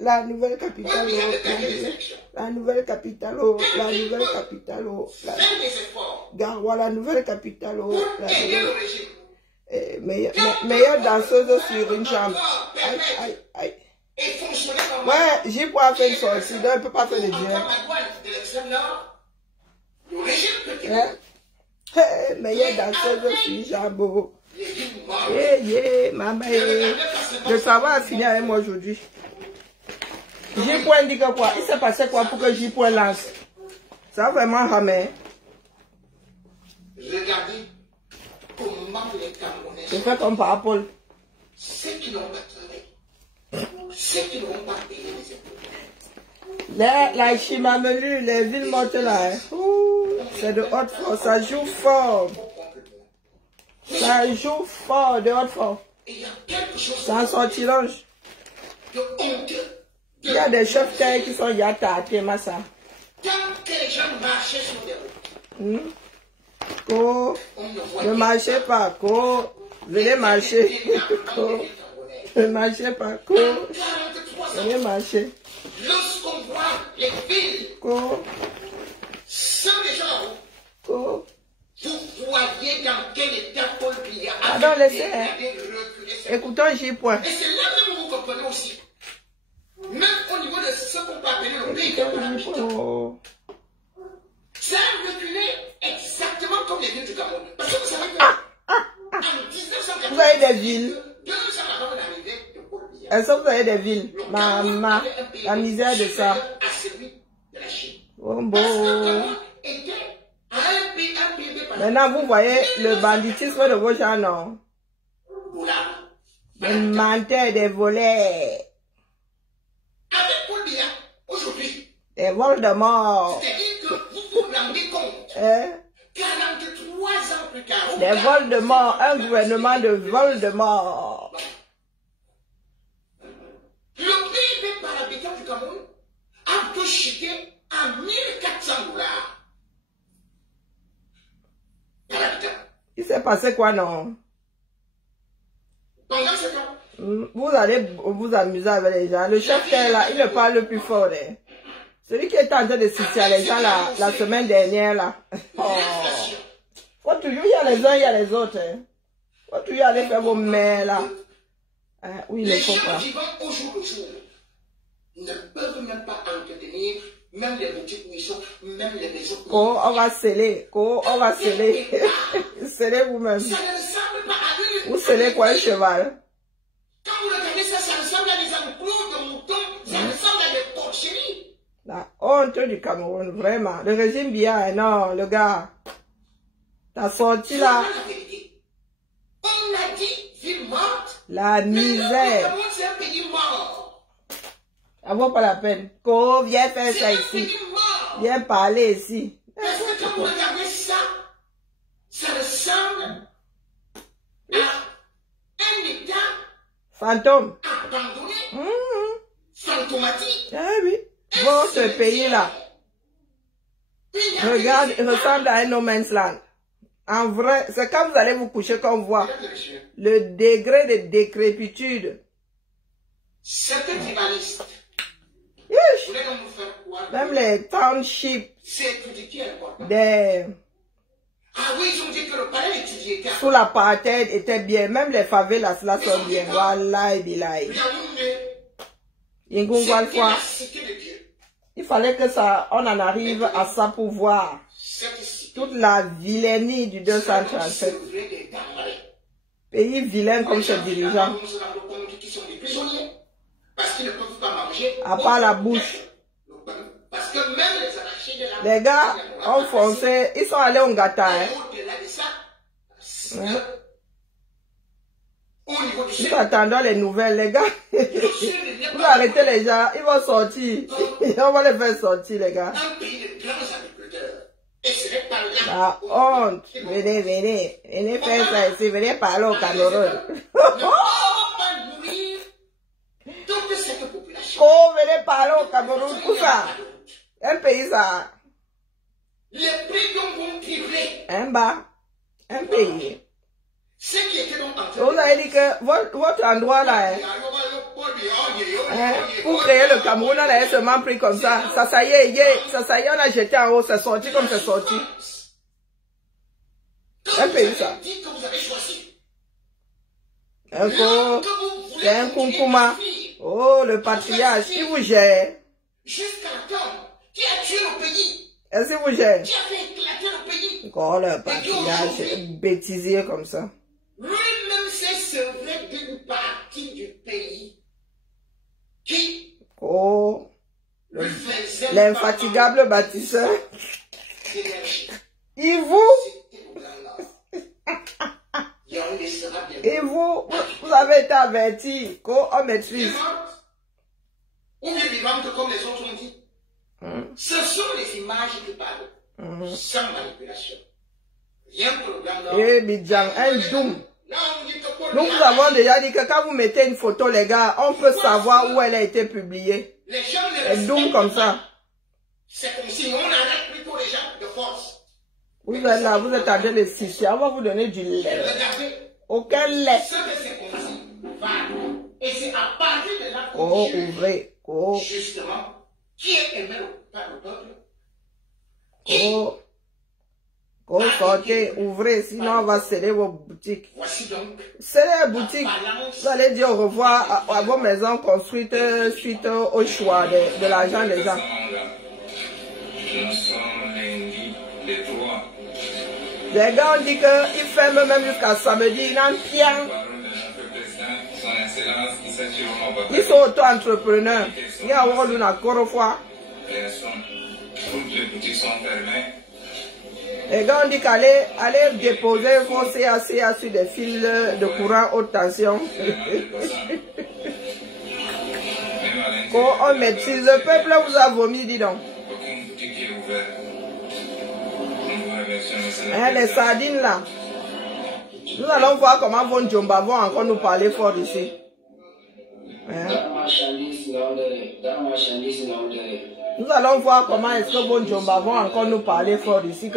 la nouvelle capitale, la nouvelle capitale, la nouvelle capitale, Garoua, la nouvelle capitale, la meilleure danseuse sur une jambe. Aïe, aïe, aïe. Ouais, j'ai pas fait une sortie, donc elle peut pas faire de Dieu. Meilleure danseuse sur une jambe. Maman, le travail a fini avec moi aujourd'hui. J-Point dit que quoi? Il s'est passé quoi pour que J-Point lance? Ça a vraiment ramé. Regardez comment les Camerounais. C'est fait comme par Paul. Ceux qui n'ont pas travaillé, ceux qui n'ont pas payé les impôts. La Chimamelu, les villes mortes là, hein. C'est de haute force, ça joue fort. Ça joue fort, de haute force. C'est un sortilège. Il y a des chefs qui sont yata, ça. Tant que les gens marchaient sur des Ko, routes. ne marchez pas, Ko, venez marcher. Ko, ne marchez pas, Ko, venez marcher. Lorsqu'on voit les villes, Ko, sans les gens, Ko. vous voyez dans quel état Paul Biya a Pardon, laissez, hein. reculé. Écoutons J-Point. Et c'est là que vous comprenez aussi. Même au niveau de ce qu'on peut appeler le pays de Oh. ça a reculé exactement comme les villes du Cameroun. Parce que vous savez que en 1980, Vous avez des villes. 2 ans avant l'arrivée de Paul Biya, Est-ce que vous avez des villes? Maman, la misère de ça. à celui de la Chine. Oh, Parce que le bon. Cameroun était à un PIB par Maintenant, vous voyez le banditisme de vos gens, non? dollar. Des menteurs, des volets, Avec Paul Biya, aujourd'hui, des vols de mort. c'est-à-dire que vous vous rendez compte, Hein? 43 ans plus tard, Des vols de mort, un gouvernement de vol de mort. le PIB par habitant du Cameroun a pu chuter à 1400 dollars par habitant. Il s'est passé quoi, non? Pendant ce temps, Vous allez vous amuser avec les gens. Le chef qui est là, il ne parle le plus fort. Hein. Celui qui est en train de citer les gens la semaine dernière, là. Oh. Faut toujours, il y a les uns, il y a les autres. Hein. Faut toujours aller faire vos mains, là. Hein, oui, il les ne faut gens pas. vivant au jour le jour ne peuvent même pas entretenir même les boutiques où ils sont, même les maisons. Ko, on va sceller. Ko, on va sceller. Scellez vous-même. Ça ne ressemble pas à une... Vous scellez quoi, un cheval? Quand vous regardez ça, ça ressemble à des enclos de moutons, ça ressemble à des porcheries. La honte du Cameroun, vraiment. Le régime bien, non, le gars. T'as sorti là. On a dit ville morte. La Le misère. Cameroun, c'est un pays mort. Ça vaut pas la peine. Ko, viens faire C'est ça un ici. pays mort. Viens parler ici. Parce que quand vous regardez ça, ça ressemble à un état Fantôme. abandonné, fantomatique. Ah oui. Votre pays-là. Regarde, il ressemble à un no man's land. En vrai, c'est quand vous allez vous coucher qu'on voit le degré de décrépitude. Certains tribalistes Yish. voulaient donc nous faire croire Même les townships c'est étudié à quoi. des... Ah oui, ils ont dit que le palais étudié car sous l'apartheid étaient bien. Même les favelas là sont bien. Wallahi billahi. Yaoundé, c'est la cité de Dieu. Il fallait que ça, on en arrive à ça pour voir Cette cité, toute la vilainie du 237. c'est vrai des Camerounais. Pays vilain comme ce dirigeant. On se rend compte qu'ils sont des prisonniers parce qu'ils ne peuvent pas manger. À part la bouche. Parce que même les anarchies de la Les gars ont foncé, ils sont allés au Ngata. Hein. au-delà de ça, Hein. au niveau du Nous attendons les nouvelles, les gars. Vous arrêtez les gens, ils vont sortir. On va les faire sortir, les gars. un pays de grands agriculteurs. Et ce n'est pas là. La honte. Venez, venez. Venez faire ça ici. Venez parler au Cameroun. Ne pas nourrir toute cette population. Oh, venez parler au Cameroun. Où ça? Un pays, ça. Les prix donc vont tripler. Un bas. Un pays. Ce qui était donc en train Vous avez dit que votre endroit là, hein, Pour créer le Cameroun, on avait seulement pris comme ça. Ça y est, on a jeté en haut, c'est sorti comme c'est sorti. Un pays, ça. C'est un concombre. Oh, le patriarche, il vous gère. Jusqu'à temps, qui a tué le pays. Est-ce qu'il vous gère? Qui a fait éclater le pays. Oh, le patriarche, bêtisier comme ça. Lui-même s'est servi d'une partie du pays qui l'infatigable bâtisseur. Et vous, vous avez été averti qu'on maîtrise. Ou bien vivante comme les autres ont dit. Ce sont les images qui parlent, sans manipulation. Rien que le blanc. Eh, Bidjan, un doom. Nous vous avons déjà dit que quand vous mettez une photo, les gars, on peut savoir où elle a été publiée. Les gens un doom comme ça. C'est comme si on arrête plutôt les gens de force. Vous êtes là, vous êtes en train de sister. On va vous donner du lait. Aucun lait. Ce que c'est comme si, va. Et c'est à partir de là qu'on ouvrez. Justement, qui est aimé par le peuple? Sortez, ouvrez, sinon on va sceller vos boutiques. Voici donc. Scellez les boutiques. Vous allez dire au revoir à vos maisons construites suite au choix de l'argent des gens. Les gars ont dit qu'ils ferment même jusqu'à samedi. Ils n'ont rien. Ils sont auto-entrepreneurs. Il y a une fois. Les gars ont dit qu'aller déposer vos CACA sur des fils de courant haute tension. On maîtrise. Le peuple vous a vomi, dis donc. Les sardines là. Nous allons voir comment vos Djomba vont encore nous parler fort ici. Nous allons voir comment est-ce que vos Djomba vont encore nous parler fort ici.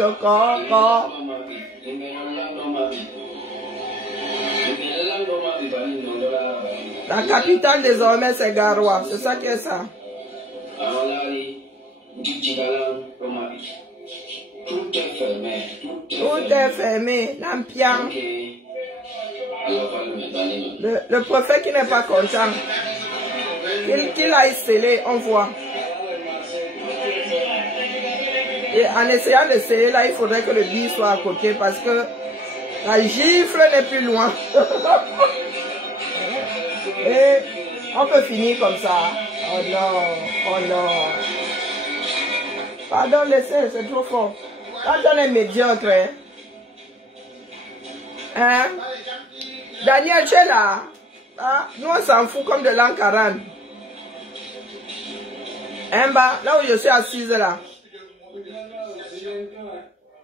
La capitale désormais c'est Garoua. C'est ça qui est ça. Tout est fermé. Tout est fermé. Nampian. Le prophète qui n'est pas content. Qu'il aille sceller, on voit. Et en essayant de sceller, là, il faudrait que le billet soit à côté parce que la gifle n'est plus loin. Et on peut finir comme ça. Oh non, oh non. Pardon, laissez, c'est trop fort. Quand on est médiocre, hein? Daniel, tu es là. Ah, nous, on s'en fout comme de l'an 40. Hein, bah, là où je suis assise, là.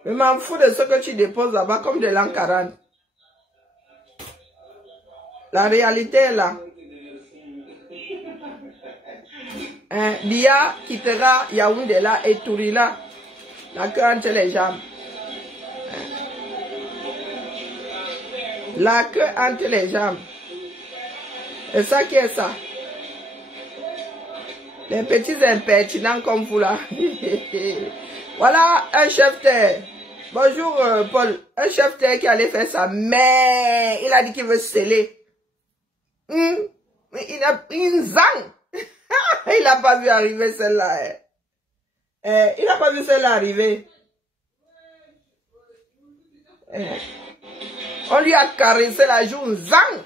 Je m'en fous de ce que tu déposes là-bas comme de l'an 40. La réalité est là. Hein, Bia quittera Yaoundé là et Tourila. La queue entre les jambes. La queue entre les jambes. C'est ça qui est ça. Les petits impertinents comme vous là. Voilà un chef-terre. Bonjour Paul. Un chef-terre qui allait faire ça. Mais il a dit qu'il veut sceller. Il a une zang. Il n'a pas vu arriver celle-là. Il n'a pas vu celle-là arriver. On lui a caressé la joue, zang.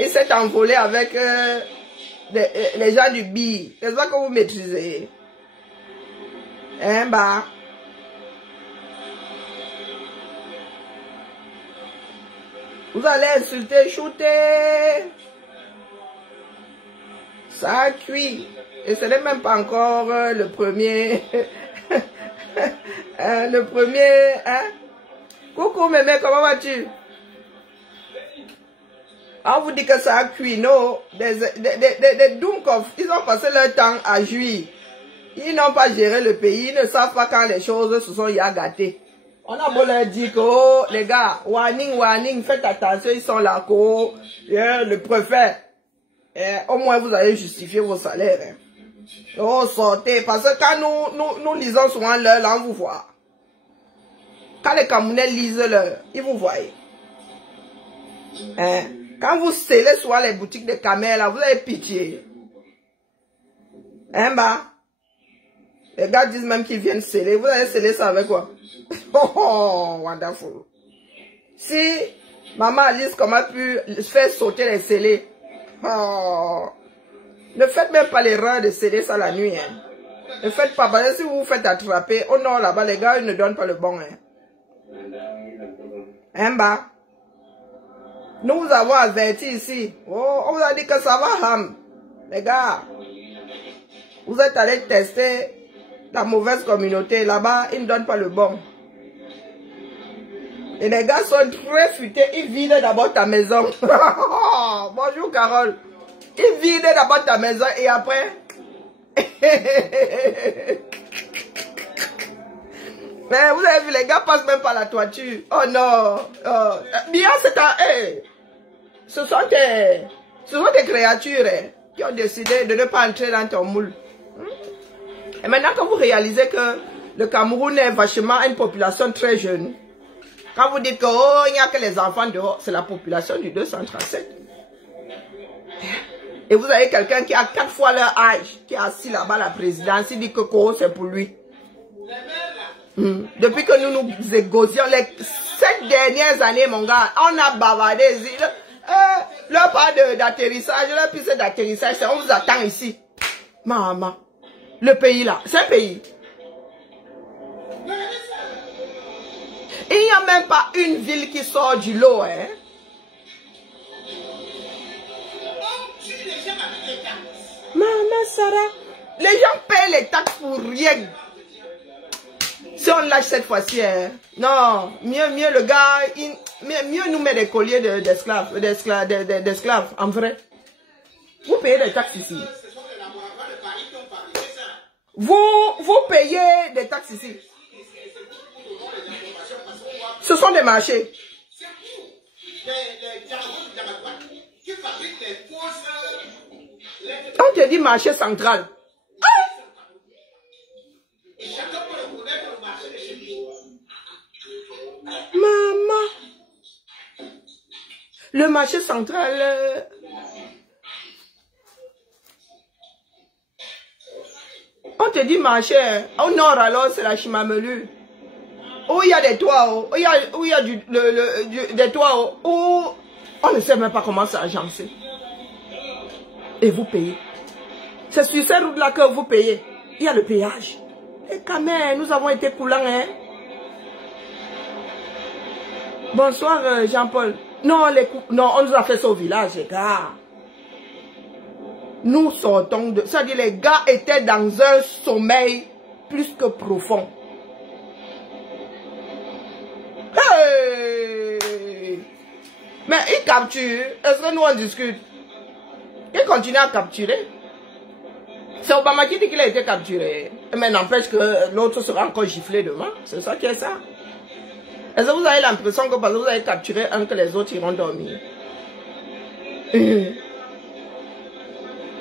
Il s'est envolé avec les gens du billet. C'est ça que vous maîtrisez. Bah. Vous allez insulter, shooter. Ça a cuit. Et ce n'est même pas encore le premier. Le premier. Hein? Coucou mémé, comment vas-tu? On vous dit que ça a cuit, non? Des Dunkov, ils ont passé leur temps à jouir. Ils n'ont pas géré le pays, ils ne savent pas quand les choses se sont gâtées. On a beau leur dire que, oh, les gars, warning, warning, faites attention, ils sont là, le préfet. Au moins, vous allez justifier vos salaires. Hein. Oh, sortez. Parce que quand nous lisons souvent l'heure, là, on vous voit. Quand les Camerounais lisent l'heure, ils vous voient. Hein? Quand vous scellez souvent les boutiques de Camel, là, vous avez pitié. Hein, bah? Les gars disent même qu'ils viennent sceller. Vous allez sceller ça avec quoi? Oh, wonderful. Si maman Alice comment pu faire sauter les scellés. Oh. Ne faites même pas l'erreur de sceller ça la nuit. Hein. Ne faites pas. Parce que si vous vous faites attraper, oh non, là-bas, les gars, ils ne donnent pas le bon. Hein, hein bah? Nous vous avons averti ici. Oh, on vous a dit que ça va, Ham. Les gars, vous êtes allés tester la mauvaise communauté. Là-bas, ils ne donnent pas le bon. Et les gars sont très futés. Ils vident d'abord ta maison. Bonjour, Carole. Ils vident d'abord ta maison et après... Mais vous avez vu, les gars passent même par la toiture. Oh non. Oh. Bien, c'est un... Hey. Ce sont des créatures qui ont décidé de ne pas entrer dans ton moule. Et maintenant, quand vous réalisez que le Cameroun est vachement une population très jeune, quand vous dites que oh, il n'y a que les enfants dehors, c'est la population du 237. Et vous avez quelqu'un qui a 4 fois leur âge, qui est assis là-bas à la présidence, il dit que Koro c'est pour lui. Depuis que nous nous égosions, les 7 dernières années, mon gars, on a bavardé. Leur part d'atterrissage, leur piste d'atterrissage, c'est on vous attend ici. Maman, le pays là, c'est un pays. Il n'y a même pas une ville qui sort du lot, hein. Maman Sarah, les gens payent les taxes pour rien. Si on lâche cette fois-ci, hein. Non, mieux le gars, mieux nous met des colliers d'esclaves, en vrai. Vous payez des taxes ici. Vous payez des taxes ici. Ce sont des marchés. On te dit marché central. Maman. Le marché central. On te dit marché. Au nord alors c'est la Chimamelu. Où il y a des toits, où il y a des toits, où on ne sait même pas comment c'est agencé. Et vous payez. C'est sur ces routes-là que vous payez. Il y a le péage. Et quand même, nous avons été coulants, hein. Bonsoir, Jean-Paul. Non, on nous a fait ça au village, les gars. Nous sortons de... C'est-à-dire, les gars étaient dans un sommeil plus que profond. Hey! Mais ils capturent. Est-ce que nous on discute? Ils continuent à capturer. C'est Obama qui dit qu'il a été capturé. Mais n'empêche que l'autre sera encore giflé demain. C'est ça qui est ça. Est-ce que vous avez l'impression que parce que vous avez capturé un, que les autres iront dormir? Ils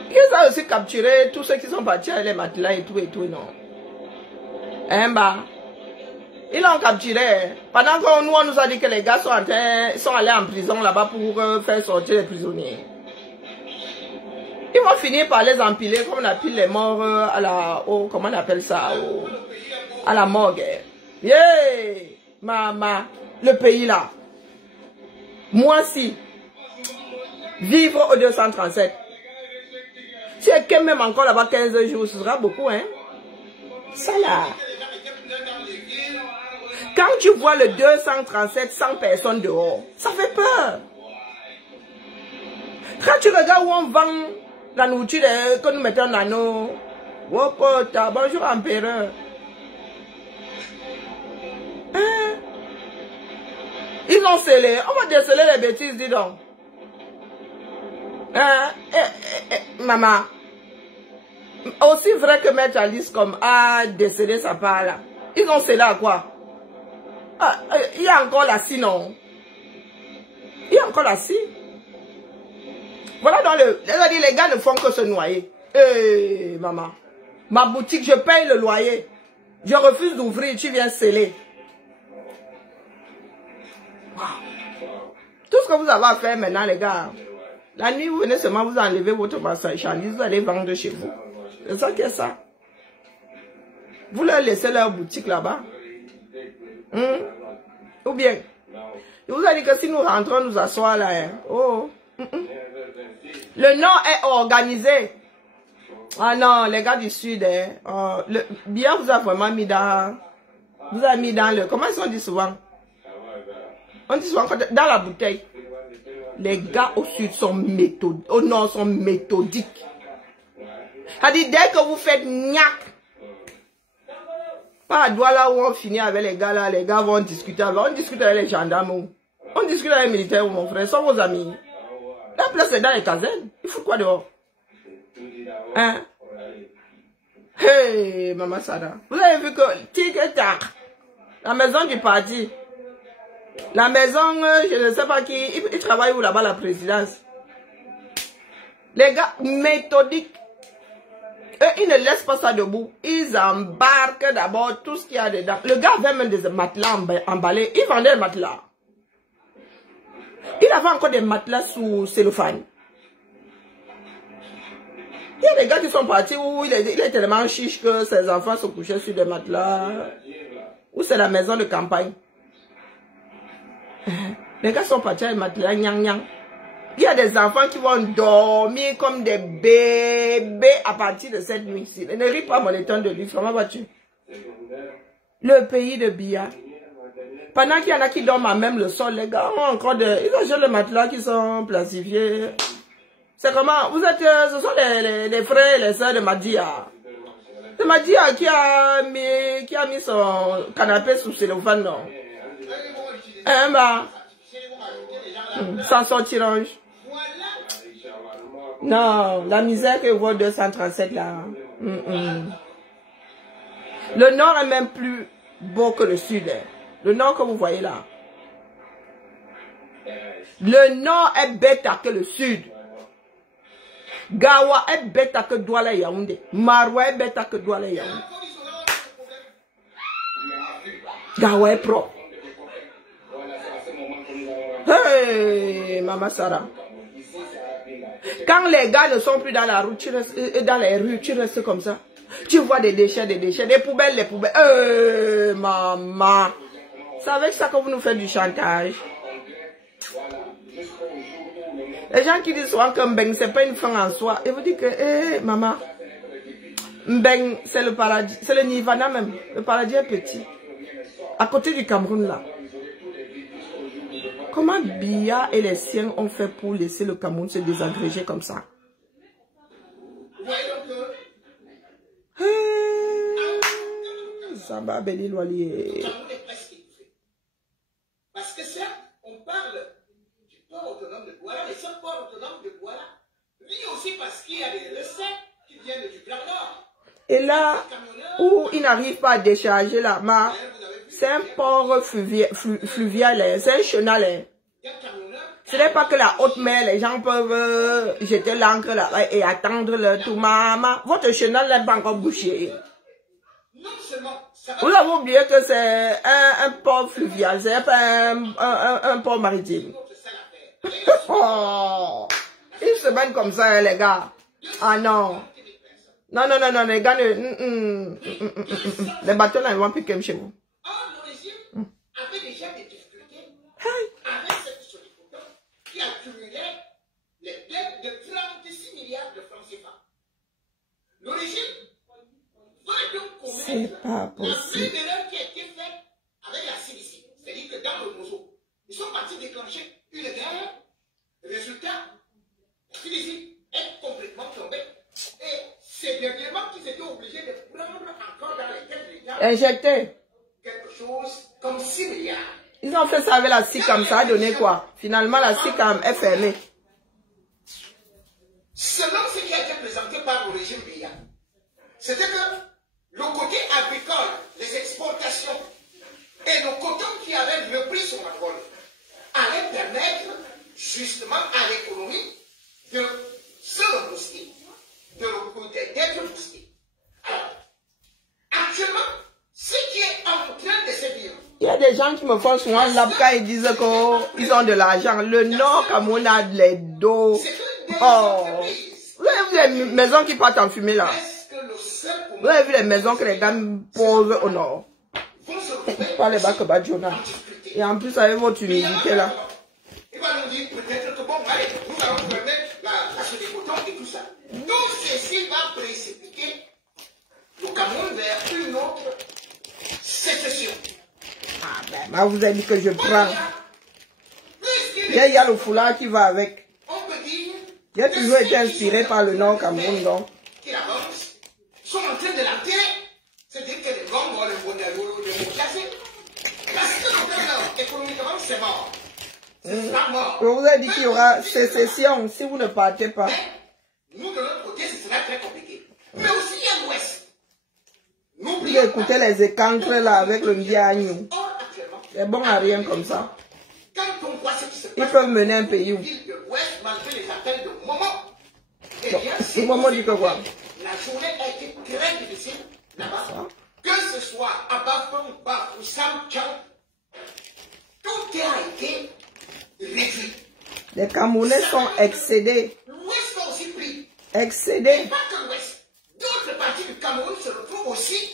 ont aussi capturé tous ceux qui sont partis avec les matelas et tout, non? Hein, bah? Ils l'ont capturé. Pendant que nous, on nous a dit que les gars sont allés en prison là-bas pour faire sortir les prisonniers. Ils vont finir par les empiler comme on empile les morts à la... comment on appelle ça? À la morgue. Yeah! Maman, le pays là. Moi si. Vivre au 237. Si elle même encore là-bas 15 jours, ce sera beaucoup, hein? Ça là. Quand tu vois le 237, 100 personnes dehors, ça fait peur. Quand tu regardes où on vend la nourriture que nous mettons dans nos... Oh, pota, bonjour empereur. Hein? Ils ont scellé. On va déceler les bêtises, dis donc. Hein? Maman. Aussi vrai que Maître Alice comme a décédé sa part là. Ils ont scellé à quoi? Il y a encore la scie, non? Il y a encore la scie. Voilà dans le... C'est-à-dire, les gars ne font que se noyer. Eh, maman. Ma boutique, je paye le loyer. Je refuse d'ouvrir, tu viens sceller. Wow. Tout ce que vous avez à faire maintenant, les gars. La nuit, vous venez seulement vous enlever votre marchandise, vous allez vendre chez vous. C'est ça qui est ça. Vous leur laissez leur boutique là-bas. Ou bien, je vous ai dit que si nous rentrons nous asseoir là, hein. Oh. Le Nord est organisé. Ah non, les gars du Sud, hein. Le bien vous a vraiment mis dans... Vous avez mis dans le... Comment on dit souvent? On dit souvent dans la bouteille. Les gars au Sud sont méthodiques. Au Nord sont méthodiques. C'est-à-dire, dès que vous faites gnac, pas à Douala où on finit avec les gars là, les gars vont discuter avec. On discute avec les gendarmes. On discute avec les militaires, mon frère. Ils sont vos amis. La place est dans les casernes. Il faut quoi dehors? Hein? Hey, Maman Sada. Vous avez vu que tic et tac, la maison du parti, la maison, je ne sais pas qui, il travaille où là-bas, la présidence. Les gars méthodiques, eux, ils ne laissent pas ça debout. Ils embarquent d'abord tout ce qu'il y a dedans. Le gars avait même des matelas emballés. Il vendait des matelas. Il avait encore des matelas sous cellophane. Il y a des gars qui sont partis où il est tellement chiche que ses enfants se couchaient sur des matelas. Où c'est la maison de campagne. Les gars sont partis avec des matelas nyang nyang. Il y a des enfants qui vont dormir comme des bébés à partir de cette nuit-ci. Ne ris pas mon étang de lui, comment vas-tu? Le pays de Bia. Pendant qu'il y en a qui dorment à même le sol, les gars ont encore des... Ils ont juste les matelas qui sont plastifiés. C'est comment? Vous êtes... Ce sont les frères et les sœurs de Madia. C'est Madia qui a mis son canapé sous cellophane, non? Hein, bah? Sans son tirange. Non, la misère que vaut 237 là. Le nord est même plus beau que le sud. Le nord que vous voyez là. Le nord est bête que le sud. Gawa est bête que Douala Yaoundé. Marwa est bête que Douala Yaoundé. Gawa est propre. Hey, Maman Sarah. Quand les gars ne sont plus dans la route, dans les rues, tu restes comme ça. Tu vois des déchets, des poubelles, les poubelles. Maman. C'est avec ça que vous nous faites du chantage. Les gens qui disent souvent que Mbeng, c'est pas une fin en soi. Et vous dites que, maman, Mbeng, c'est le paradis, c'est le Nirvana même. Le paradis est petit. À côté du Cameroun, là. Comment Bia et les siens ont fait pour laisser le Cameroun se désagréger comme ça? Samba Beli Loalier. Parce que certes, on parle du port autonome de Douala, mais ce port autonome de Douala, lui aussi parce qu'il y a des recettes qui viennent du Grand Nord. Et là où il n'arrive pas à décharger la mar, c'est un port fluvial, c'est un chenal. Ce n'est pas que la haute mer, les gens peuvent jeter l'ancre là et attendre le tout. Maman, votre chenal n'est pas encore bouché. Vous avez oublié que c'est un port fluvial, c'est pas un port maritime. Oh, une semaine comme ça, les gars. Ah non. Non, les gars, les bateaux là, ils vont plus comme chez vous. Avait déjà des difficultés avec cette solution qui accumulait les dettes de 36 milliards de francs CFA. Le régime va donc commettre la même erreur qui a été faite avec la CDC. C'est-à-dire que dans le Mozo, ils sont partis déclencher une guerre. Résultat, la CDC est complètement tombée. Et c'est dernièrement qu'ils étaient obligés de prendre encore dans les caisses de l'État injecté quelque chose comme 6 milliards. Ils ont fait ça avec la SICAM, ça a donné quoi? Finalement, la SICAM est fermée. Selon ce qui a été présenté par le régime Biya, c'était que le côté agricole, les exportations et le coton qui avait repris son envol allaient permettre justement à l'économie de se rebooster, d'être boosté. Alors, actuellement, ce qui est en train de se dire. Il y a des gens qui me font souvent l'abka et disent qu'ils ont de l'argent. Le Nord Cameroun a les dos. Oh. Vous avez vu les maisons qui partent en fumée là? Vous avez vu les maisons que les gars posent au Nord? Pas les bacs Badjona. Et en plus avec votre humidité là. Il va nous dire peut-être que bon, allez, nous allons permettre la chasse des cotons et tout ça. Tout ceci va précipiter le Cameroun vers une autre sécession. Ah ben, vous avez dit que je prends. Il y a le foulard qui va avec. On peut dire. J'ai toujours été inspiré par le Nord Cameroun, donc. Qui avancent sont en train de l'enterrer. C'est-à-dire que les grands vont le placer. Parce que le Nord, économiquement, c'est mort. Je vous ai dit qu'il y aura sécession si vous ne partez pas. Nous, de notre côté, ce sera très compliqué. Mais aussi à l'ouest. Vous écoutez les écancres là avec le Ndiagnou. C'est bon à rien comme ça. Quand on voit ce qui se passe, ils peuvent mener un pays où. Malgré les appels de Momo. Le Momo dit que quoi? La journée a été très difficile là-bas. Que ce soit à Bafang, ou Sam Chang, tout a été réduit. Les Camerounais sont excédés. L'Ouest a aussi pris. Excédés. Et pas que l'Ouest. D'autres parties du Cameroun se retrouvent aussi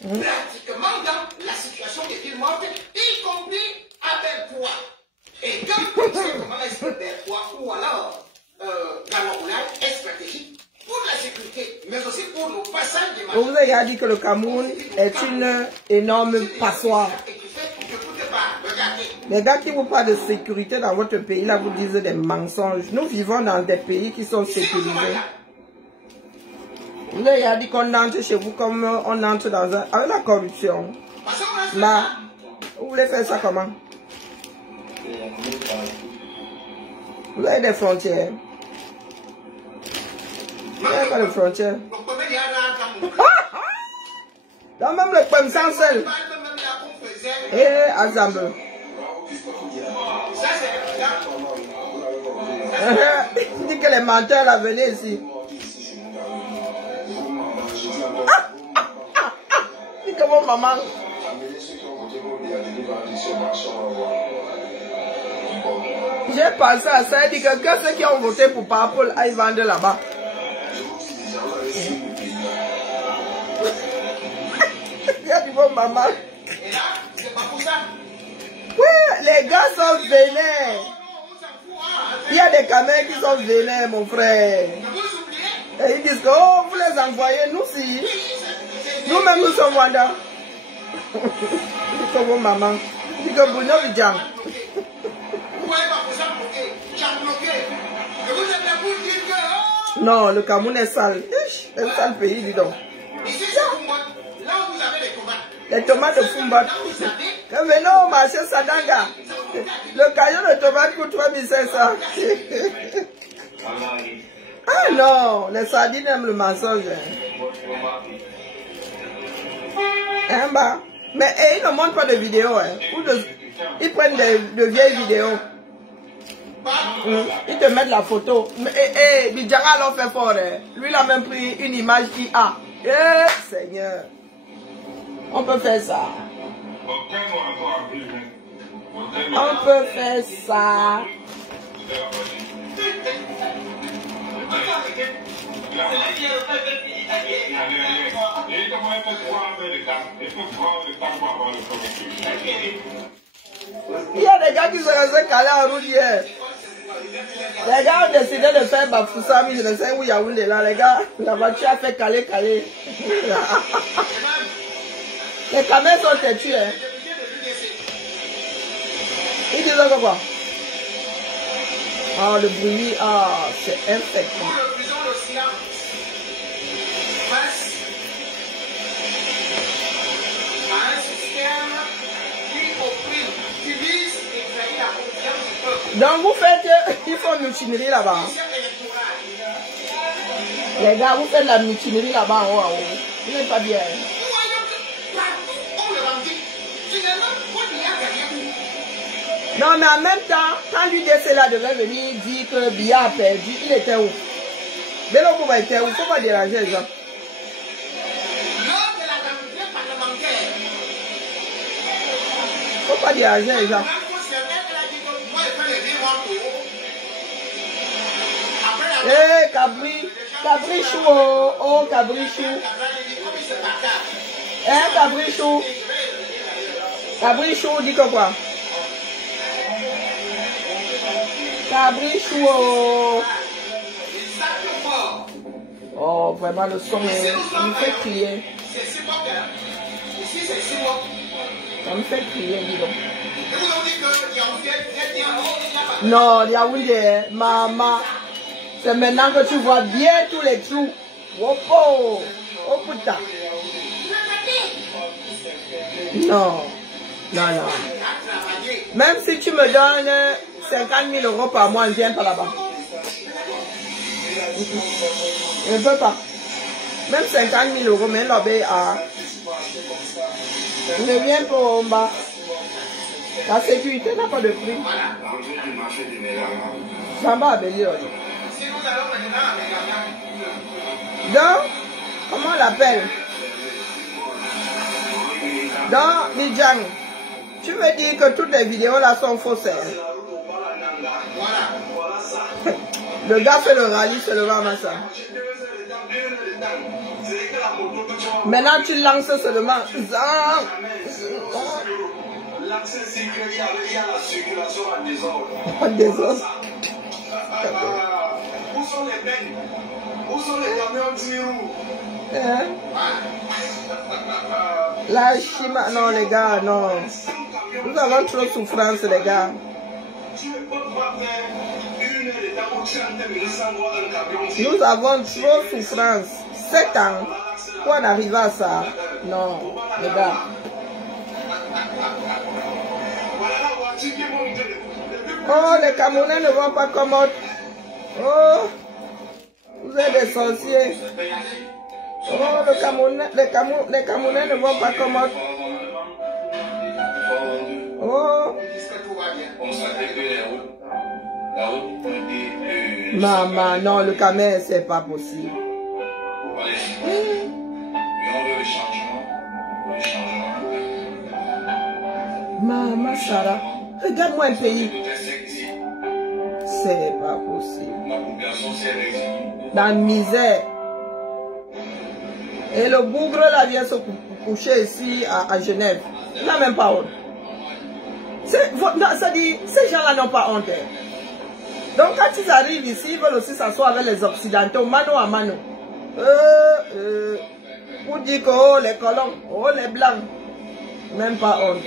pratiquement dans la situation des villes mortes, y compris à Berpois. Et quand on sait comment est-ce que Berpois ou alors Galoula est stratégique pour la sécurité, mais aussi pour le passage des marchés. Vous avez dit que le Cameroun est une énorme passoire. Les gars qui vous parlent de sécurité dans votre pays, là, vous disent des mensonges. Nous vivons dans des pays qui sont sécurisés. Vous avez dit qu'on entre chez vous comme on entre dans un... Avec la corruption. Là, vous voulez faire ça comment? Vous avez des frontières. Vous n'avez pas de frontières. Dans même le poème sans sel. Et Azambe. Il dit que les menteurs là venaient ici. Il dit que mon maman. J'ai pensé à ça, il dit que ceux qui ont voté pour Papol aillent vendre là-bas. Il y a du bon maman. Oui, les gars sont vénères. Il y a des caméras qui sont vénères, mon frère. Et ils disent que, oh, vous les envoyez, nous si. Nous-mêmes, nous sommes Wanda. Il dit que bon maman. Il dit que Bruno Vidjan. Non, le Cameroun est sale. C'est un sale pays, dis donc. Les tomates de Fumbat. Quand venons au marché Sadanga, le camion de tomates coûte 3500. Ah non, les sardines aiment le mensonge. Hein, bah. Mais ils ne montrent pas de vidéos. Hein. Ils prennent de vieilles vidéos. Ils te mettent la photo. Bidjara l'a fait fort. Hein. Lui, il a même pris une image IA. Eh, Seigneur. On peut faire ça. On peut faire ça. Il y a des gars qui se restent calés en route hier. Les gars ont décidé de faire Bafoussami, je ne sais où Yaoundé là. Les gars, la voiture a fait caler. Les caméras sont têtues, hein. Ils disent quoi? Ah, le bruit, ah, c'est infectant. Donc vous faites, il faut une mutinerie là-bas. Les gars, vous faites la mutinerie là-bas en haut. Vous n'êtes pas bien. Non, mais en même temps, quand l'UDC là devait venir dire que Biya a perdu, il était où? Bélo Bouba était où? Faut pas déranger les gens. Faut pas déranger les gens. Eh, Cabrichou, oh, Cabrichou. Hein, Cabrichou? Cabrichou, dis que quoi? Cabrichou, oh. Oh, vraiment, le son, il me fait crier. Ça me fait crier, dis donc. Non, Yaoundé, maman. C'est maintenant que tu vois bien tous les trous. Oh, oh, oh putain. Non, non, non. Même si tu me donnes 50 000 euros par mois, je ne viens pas là-bas. Je ne peux pas. Même 50 000 euros, mais l'obé a. Je ne viens pas en bas. La sécurité n'a pas de prix. Ça va bélir. Donc, comment on l'appelle? Donc, Lidjang, tu veux dire que toutes les vidéos là sont fausses? Le gars fait le rallye seulement à ça. Maintenant, tu lances seulement. L'accès sécuritaire, il y a la circulation en désordre. En désordre. Où sont les peines? Où sont les camions tirous? La chima, non les gars, non. Nous avons trop de souffrance les gars. Nous avons trop de souffrance. 7 ans, pour en arriver à ça. Non, les gars. Oh, les Camerounais ne vont pas commodes. Oh, vous êtes des sorciers. Oh, les Camerounais ne vont pas commodes. Oh. Maman, non, le Cameroun, c'est pas possible. Maman Sarah, regarde-moi un pays. C'est pas possible. Dans la misère. Et le bougre là vient se coucher ici à Genève. Il n'a même pas honte. Ça dit, ces gens-là n'ont pas honte. Donc quand ils arrivent ici, ils veulent aussi s'asseoir avec les Occidentaux, mano à mano. Pour dire que oh les colons, oh les blancs. Même pas honte.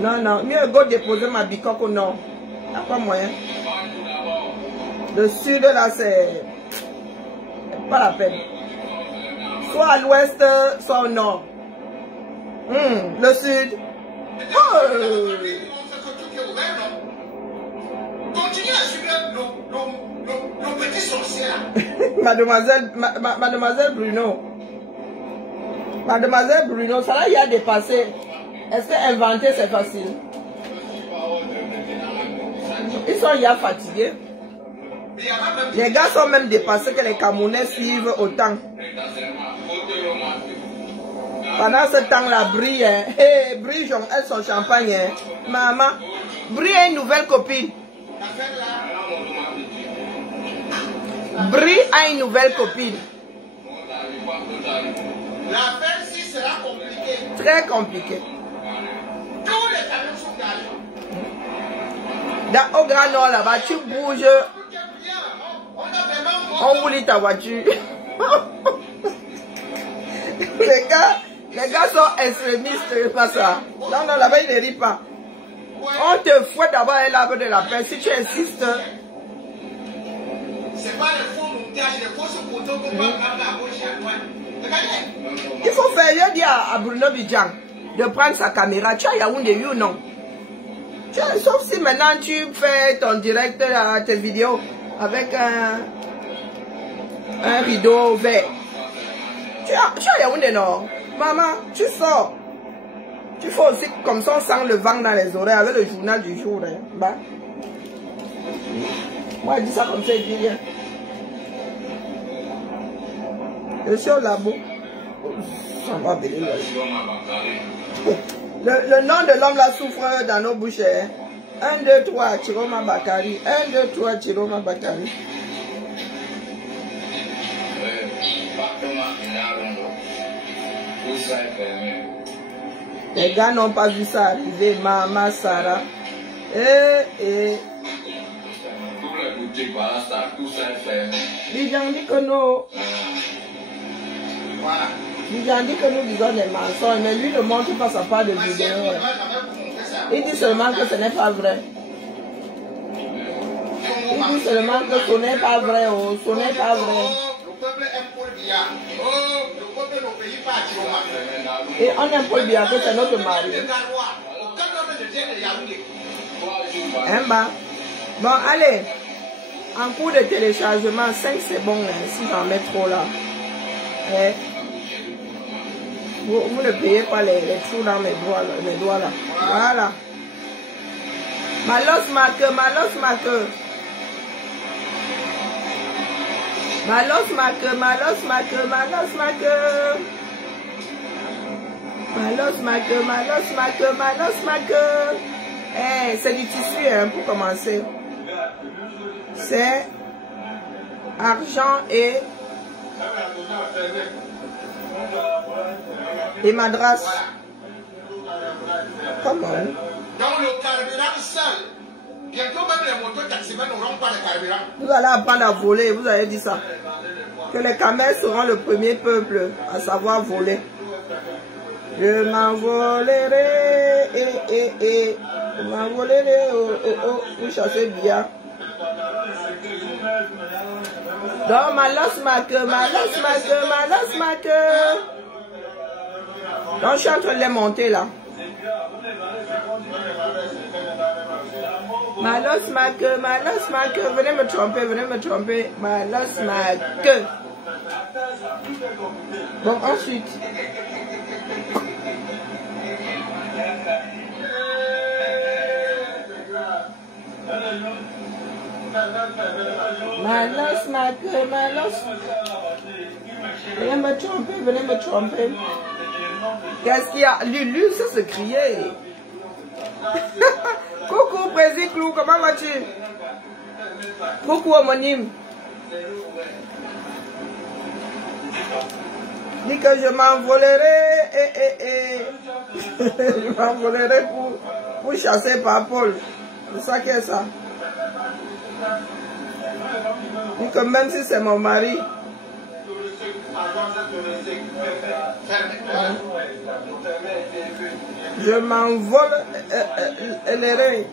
Non, non, mieux go déposer ma bicoque, non. Il n'y a pas moyen. Le sud, là, c'est pas la peine. Soit à l'ouest, soit au nord. Le sud. Oh. Continuez à suivre nos petits sorciers. Mademoiselle Bruno. Mademoiselle Bruno, ça là, il y a dépassé. Est-ce que inventer c'est facile? Ils sont déjà fatigués. Les gars sont même dépassés que les Camerounais suivent autant. Pendant ce temps-là, Brie, hey, Brie, elle son champagne. Hein. Maman, Brie a une nouvelle copine. Brie a une nouvelle copine. L'affaire-ci sera compliquée. Très compliquée. Tous les camions sont garés. Dans au Grand Nord là-bas, tu bouges. On voulait ta voiture. Les gars sont extrémistes, pas ça. Non, non, là-bas, ils ne rient pas. On te fouette d'abord et l'arbre de la paix. Si tu insistes. C'est pas le faux montage, le faux photo qu'on va prendre à gauche et à droite. Il faut faire, je dis à Bruno Bidjang de prendre sa caméra. Tu as Yaoundé, you non. Sauf si maintenant tu fais ton direct, tes vidéos avec un rideau vert. Tu as Yaoundé, non. Maman, tu sors. Tu fais aussi comme ça, on sent le vent dans les oreilles avec le journal du jour. Hein. Bah. Moi, je dis ça comme ça, il dit rien. Je suis au labo. Ça va bien. Le nom de l'homme là souffre dans nos bouches. 1, 2, 3, Chiroma Bakari. 1, 2, 3, Chiroma Bakari. Les gars n'ont pas vu ça arriver. Maman Sarah. L'idée dit que nous. Voilà. L'idée dit que nous disons des mensonges, mais lui ne montre pas sa part de vidéo. Il dit seulement que ce n'est pas vrai. Il dit seulement que ce n'est pas vrai. Oh, ce n'est pas vrai. Le peuple aime Paul Biya. Oh, le peuple n'obéit pas à Chiroma. Et on aime Paul Biya, que c'est notre mari. Hein, bah. Bon, allez. En cours de téléchargement, 5 c'est bon, hein, si j'en mets trop là. Eh. Vous ne payez pas les trous dans mes doigts là. Voilà. Malos marque. Malos marque. Eh, c'est du tissu hein, pour commencer. C'est argent et madras. Comment? Dans le carburant seul. Bientôt même les motos taximens n'auront pas de carburant. Vous allez apprendre à voler, vous avez dit ça. Que les camels seront le premier peuple à savoir voler. Je m'envolerai, je m'envolerai, pour chasser bien. Donc, malos marque. Donc, je suis en train de les monter là. Malos marque. Venez me tromper. Malos marque. Bon, ensuite. Malos marque. Venez me tromper. Qu'est-ce qu'il y a? Lulu, ça se criait. Coucou, Président Clou, comment vas-tu? Coucou, homonyme. Dis que je m'envolerai. Je m'envolerai pour chasser par Paul. C'est ça qu'est ça. Dis que même si c'est mon mari. Je m'envole les reins.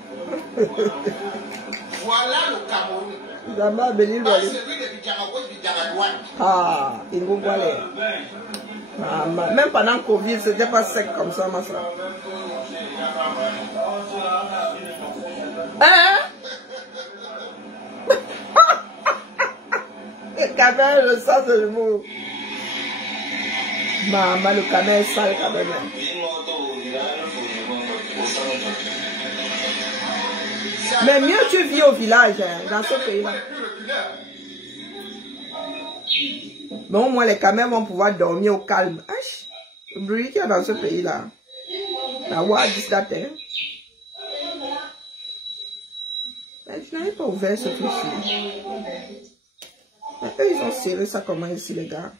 Voilà le Cameroun. D'abord, Béni Pas celui de Bidjaragoua. Ah, il vous voit les. Ah, même pendant le Covid, c'était pas sec comme ça, ma soeur. Hein? Le camel, le sens de l'humour. Maman, le camel est sale quand même. Mais mieux tu vis au village, hein, dans ce pays-là. Mais au moins les camels vont pouvoir dormir au calme. Le bruit qu'il y a dans ce pays-là. La voix dit ça, hein. Mais je n'avais pas ouvert ce truc-ci. Mais eux, ils ont serré ça comment ici, les gars?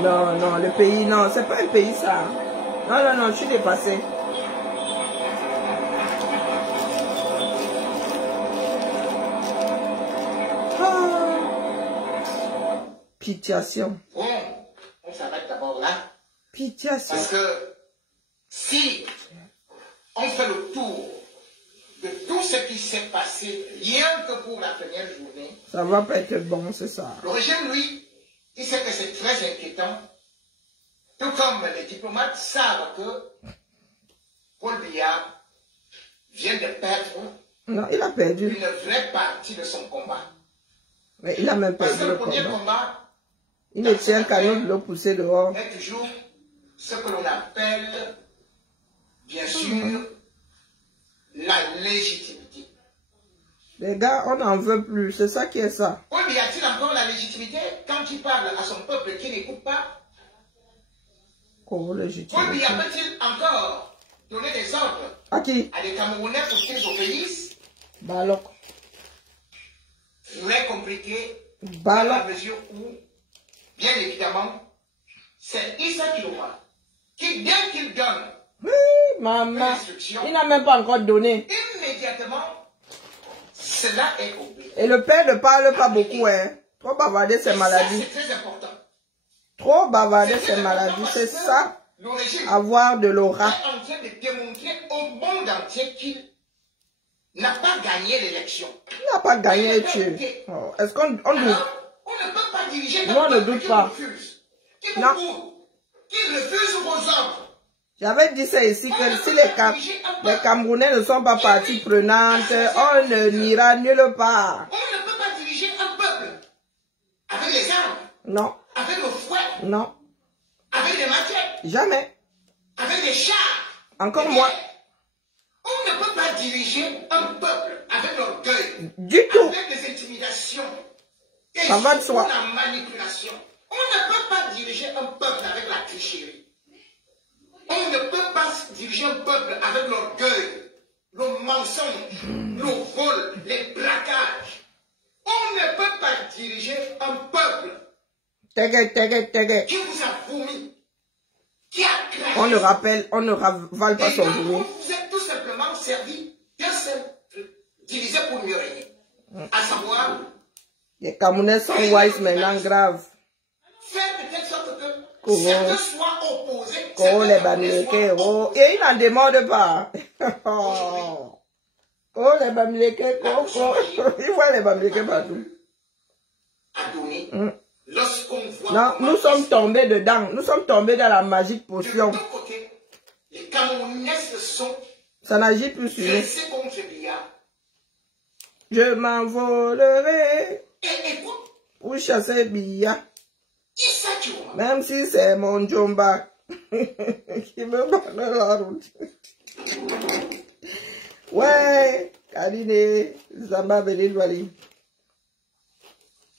Non, non, le pays, non, c'est pas un pays ça. Non, je suis dépassée. Pitiation. Bon, on s'arrête d'abord là. Pitiation. Parce que si on fait le tour de tout ce qui s'est passé, rien que pour la première journée, ça va pas être bon, c'est ça. Le régime, lui, il sait que c'est très inquiétant. Tout comme les diplomates savent que Paul Biya vient de perdre non, il a perdu une vraie partie de son combat. mais il a même perdu Parce que le le premier combat. combat, Il ne tient qu'à nous de le pousser dehors. est toujours ce que l'on appelle, bien sûr, la légitimité. Les gars, on n'en veut plus. C'est ça qui est ça. Oui, mais y a-t-il encore la légitimité quand il parle à son peuple qui n'écoute pas? Comment Oui, légitimité? mais y a-t-il encore donné des ordres À qui? à des Camerounais pour qu'ils obéissent? Balok. Très compliqué, dans Balok. la mesure où, bien évidemment, c'est Issa Kiloma qui, dès qu'il donne Oui, maman. une instruction, Il n'a même pas encore donné. immédiatement, cela est obéi. Et le père ne parle pas beaucoup, hein. Trop bavarder, c'est maladie. C'est très important. Trop bavarder, c'est maladie. C'est ça, Le régime avoir de l'aura. est en train de démontrer au monde entier qu'il n'a pas gagné l'élection. Il n'a pas gagné, tu. Oh, est-ce qu'on doute? Alors, on ne peut pas diriger Nous, on ne doute pas. Qui Non. qui refuse vos ordres. J'avais dit ça ici, que si les Camerounais ne sont pas partie prenante, on ne n'ira nulle part. On ne peut pas diriger un peuple avec les armes, Non, avec le fouet, non, avec les machettes, jamais. avec les chars. Encore les moins. guerres. On ne peut pas diriger un peuple avec l'orgueil, Du tout. avec les intimidations et Ça va de surtout soi. la manipulation. On ne peut pas diriger un peuple avec la tricherie. On ne peut pas diriger un peuple avec l'orgueil, le mensonge, le vol, les braquages. On ne peut pas diriger un peuple qui vous a vomi, qui a craché. On ne ravale pas son Et boulot. donc, vous êtes tout simplement servi d'un seul truc, divisé pour mieux régner. À savoir, Les Camerounais sont wise maintenant, grave. faire de telle sorte que Comment? certains soient opposés, Oh, les certains Bamileke, soient oh. Et il n'en demande pas. Oh, les Bamileke, oh, oh. Il voit les Bamileke partout. à donner. Lorsqu'on voit Non, comment nous sommes tombés dedans. Nous sommes tombés dans la magique de potion. deux côtés, les Camerounais se sont Ça n'agit plus sur nous. dressés contre Biya. Je m'envolerai Et écoute, pour chasser Biya. Issa Kiloma, Même si c'est mon Jomba qui me bat dans la route. Ouais, Kaline, Zamba Belil Wali.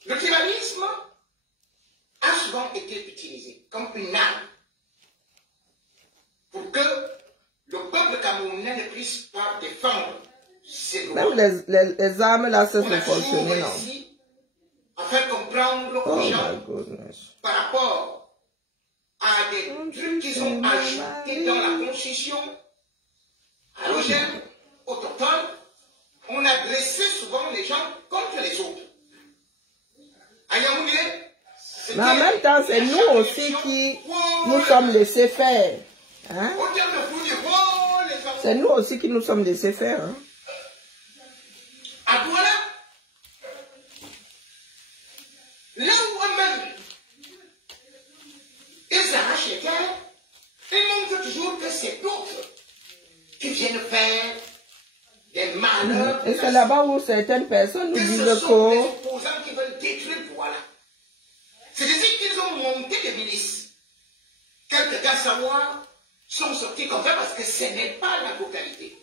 le tyrannisme a souvent été utilisé comme une arme pour que le peuple camerounais ne puisse pas défendre ses droits. Même les armes là, ça On se a toujours fonctionner, non? réussi à faire comprendre Oh aux my gens goodness. par rapport à des trucs qu'ils ont ajoutés dans la Constitution, à l'OGM, autochtone, on a dressé souvent les gens contre les autres. À Yaoundé, c'était Mais en même temps, c'est nous aussi qui nous sommes laissés faire. Hein? au terme de fou, du oh, les gens. C'est nous aussi qui nous sommes laissés faire. Hein? À Douala, là où eux-mêmes, ils arrachent les terres, ils montrent toujours que c'est d'autres qui viennent faire des malheurs. Et c'est là-bas où certaines personnes nous Et ce disent sont des que opposants qui veulent détruire Douala. C'est-à-dire qu'ils ont monté des milices. Quelques gars savoirs sont sortis comme ça parce que ce n'est pas la totalité.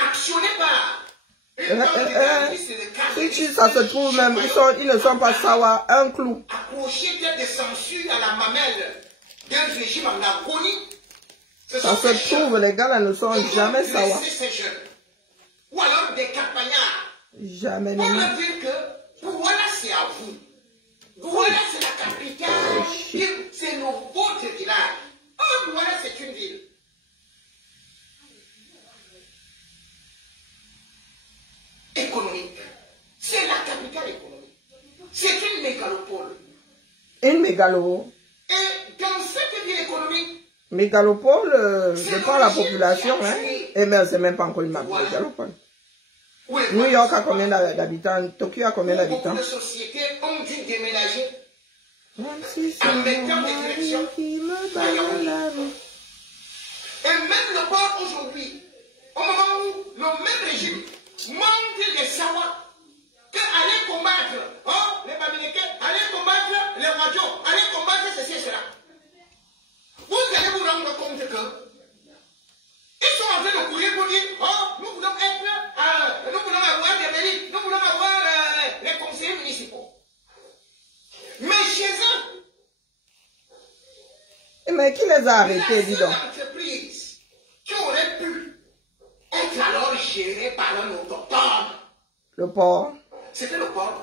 Actionné par une bande de terroristes et de si cadres, ça se trouve même, ils ne sont pas sawa, un clou. accrochés tels des censures à la mamelle d'un régime en agonie. Ce Ça sont se des jeunes trouve, les gars là ne sont qui jamais vont sawa. dresser ces jeunes. Ou alors des campagnards. Jamais, On non. va dire que Douala c'est à vous. Douala c'est la capitale. C'est nos autres villages. Oh, Douala c'est une ville. Économique. C'est la capitale économique. C'est une mégalopole. Une mégalo. Et dans cette ville économique, Mégalopole, dépend de la population. Hein? Et même, c'est même pas encore une mégalopole. où les New York a combien d'habitants? Tokyo a combien beaucoup d'habitants? de sociétés ont dû déménager Même si c'est en mon mettant des directions mari qui me à bat Yaoundé. la route. Et même le port aujourd'hui, au moment où le même régime montre les Sawa, que allez combattre, oh, les Bamileke, allez combattre les Wadjo, Mais qui les a arrêtés, dis donc? Entreprise qui aurait pu être alors gérée par un autochtone. Le porc. C'était le porc.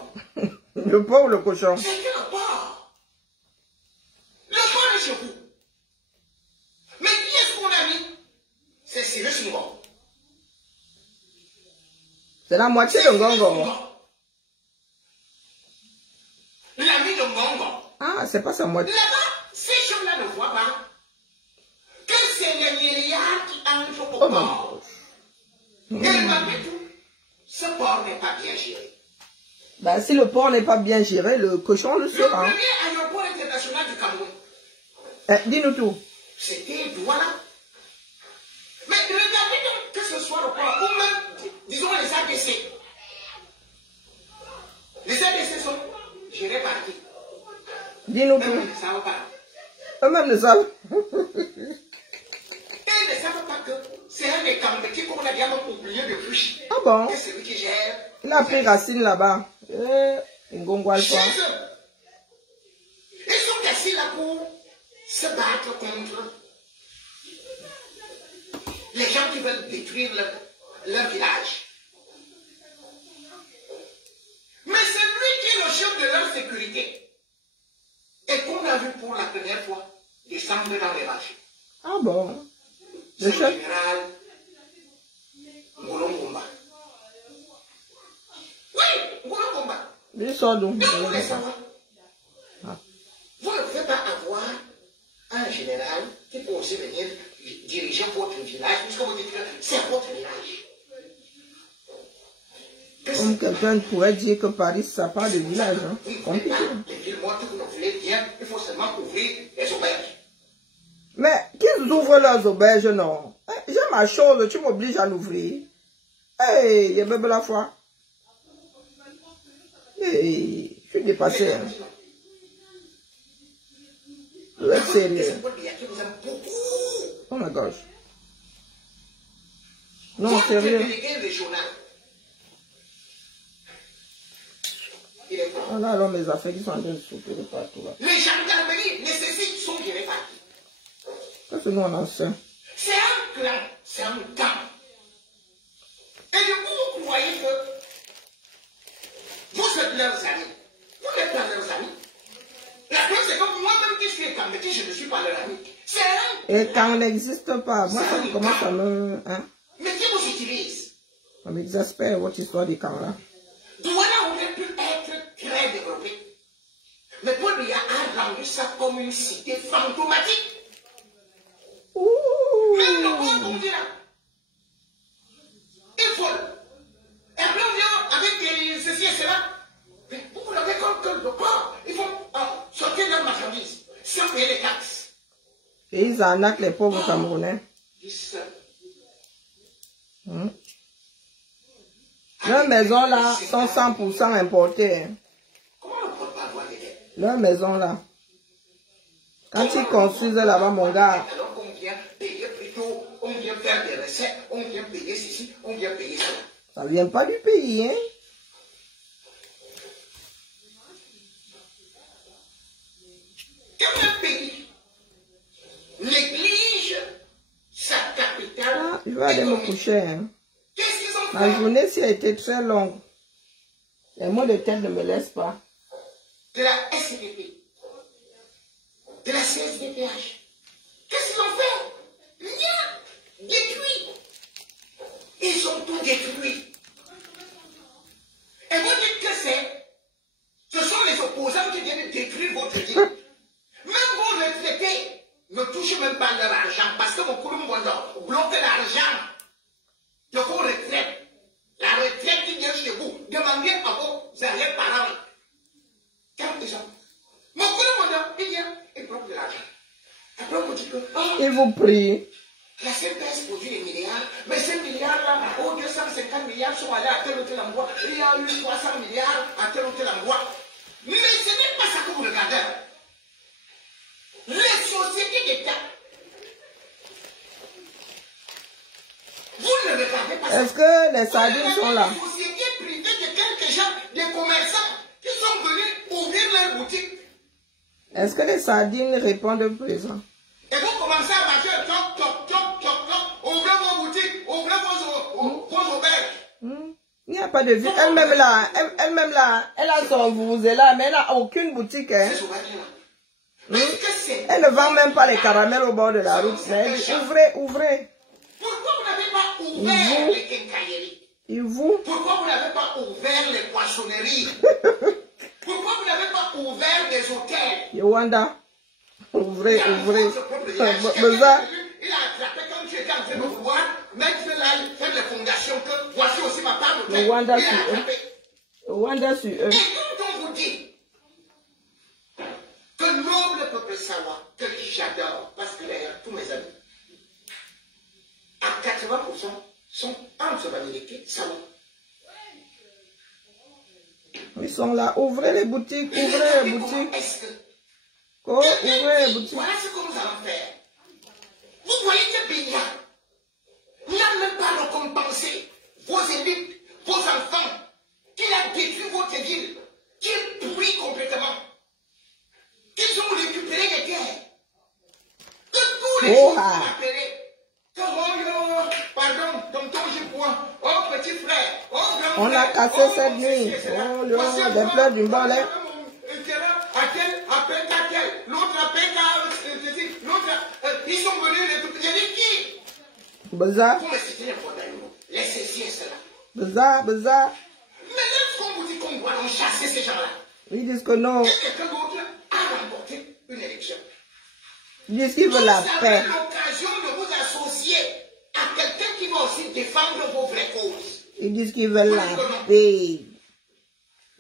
Le porc ou le cochon? C'était le porc. Le porc est chez vous. Mais qui est-ce qu'on a mis? C'est Cyrus Ngon. C'est la moitié de Ngongo. L'ami de Ngongo. Ah, c'est pas sa moitié. Là-bas, ces gens-là ne voient pas que c'est les milliards qui entrent au Oh mon port. Et malgré tout, ce port n'est pas bien géré. Ben, si le porc n'est pas bien géré, le cochon le Le sera. premier aéroport international du Cameroun, Dis-nous tout. c'était Douala. Mais regardez donc que ce soit le port, ou même, disons, les ADC. Les ADC sont gérés par qui? Dis-nous Même tout. ils ne savent pas. Eux-mêmes le savent. Et ils ne savent pas que c'est un des Camerounais qu'on a bien oublié depuis. Ah bon? Que c'est lui qui gère. Il a pris racine là-bas. Ngongo Alpha. Chez eux. Ils sont assis là pour se battre contre les gens qui veulent détruire leur village. Mais c'est lui qui est le chef de leur sécurité. Et qu'on a vu pour la première fois descendre dans les marchés. Ah bon? C'est Le le chef? général Ngolongomba. Oui, Ngolongomba. Il sort d'où? Mais vous voulez savoir? Ah. Vous ne pouvez pas avoir un général qui peut aussi venir diriger votre village, puisque vous dites que c'est votre village. Comme quelqu'un pourrait dire que Paris, ça part de village. Hein? Vous ne voulez Compliqué. pas les villes mortes, vous ne voulez bien, il faut seulement ouvrir les auberges. Mais qu'ils ouvrent leurs auberges, non. J'ai ma chose, tu m'obliges à l'ouvrir. Hey, il y a même la foi. Hey, je suis dépassé. Hein. Je vais être sérieux. C'est votre village qui vous aime beaucoup. Oh my gosh. Non, Votre sérieux. délégué régional, il est fort. On a alors mes affaires qui sont en train de sauter de partout là. Les gendarmeries nécessitent son gérés par qui? Qu'est-ce que nous on en sait? C'est un clan, c'est un camp. Et du coup, vous croyez que vous êtes leurs amis. Vous n'êtes pas leurs amis. La preuve, c'est que moi-même qui suis Kameti, je ne suis pas leur ami. C'est un. Et quand on n'existe pas, moi ça commence à me... Hein? Mais qui vous utilise? Ça m'exaspère votre histoire des camps là. Douala aurait pu être très développé. Mais Paul Biya a rendu ça comme une cité fantomatique. Même le roi, comme dit là, il vole. Et après on vient avec ceci et cela. Mais vous l'avez comme que le corps, ils vont sortir leurs marchandises sans payer les taxes. Et ils arnaquent les pauvres Camerounais. Leurs maisons là sont 100% importées. Hein. Comment on ne peut pas avoir des dettes? Leurs maisons là. Quand ils construisent là-bas, mon gars. Alors qu'on vient payer plutôt, on vient faire des recettes, on vient payer ceci, on vient payer cela. Ça vient pas du pays, hein. Quand un pays néglige sa capitale, Ah, je vais aller me coucher. Hein. qu'est-ce qu'ils ont La fait? journée ci a été très longue. Les mots de tête ne me laissent pas. De la SDP, de la CSDPH. Qu'est-ce qu'ils ont fait? Rien. Détruit. Ils ont tout détruit. Et vous dites que ce sont les opposants qui viennent détruire votre vie. Même vos retraités ne touchent même pas leur argent parce que mon Kouloum Bondo bloque l'argent de vos retraites. La retraite qui vient chez vous, demandez à vos arrière-parents. Quand ils ont. Mon Kouloum Bondo, il vient, il bloque de l'argent. Après, on vous dit que. Oh, Il vous prie. la CPS produit des milliards, mais ces milliards-là, 250 milliards sont allés à tel ou tel endroit, il y a eu 300 milliards à tel ou tel endroit. Mais ce n'est pas ça que vous regardez. Les sociétés d'État, vous ne regardez pas ça. Est-ce que les sardines sont là? Les sociétés privées de quelques gens, des commerçants, qui sont venus ouvrir leurs boutiques. Est-ce que les sardines répondent présent? Et vous commencez à marcher, toc, toc, toc, toc, toc, ouvrez vos boutiques, ouvrez vos auberges. Il n'y a pas de vie. Elle-même là, elle a son vuvuzela, mais elle n'a aucune boutique. Hein. Elle ne vend même pas les caramels au bord de la route. Elle dit, ouvrez. Pourquoi vous n'avez pas ouvert les quincailleries? Pourquoi vous n'avez pas ouvert les poissonneries? Pourquoi vous n'avez pas ouvert des hôtels? Yowanda, ouvrez. Il a attrapé quand tu étais en train de voir, mettre là, faire les fondations, que voici aussi ma part d'hôtel. Yowanda sur eux. Et quand on vous dit que noble peuple Sawa, que j'adore, parce que d'ailleurs, tous mes amis, à 80% sont entre-américains, Sawa. Ils sont là, ouvrez les boutiques, ouvrez les boutiques. Ouvrez les boutiques. Voilà ce que nous allons faire. Vous voyez ce pays-là n'a même pas récompensé vos élites, vos enfants, qu'il a détruit votre ville, qu'il pourrit complètement, qu'ils ont récupéré les terres, que tous les gens sont appelés. Pardon, tonton Jipoua, oh petit frère, oh grand frère. On a cassé cette nuit. Oh, des pleurs du bol. L'autre appelle l'autre, ils sont venus les tout. J'ai dit qui? Baza. Vous me citez les condamnés. Laissez cela. Baza. Mais lorsqu'on vous dit qu'on doit en chasser ces gens-là, ils disent que non. quelqu'un d'autre a remporté une élection. Ils disent qu'ils veulent la paix. Vous avez l'occasion de vous associer à quelqu'un qui va aussi défendre vos vraies causes. Ils disent qu'ils veulent la paix.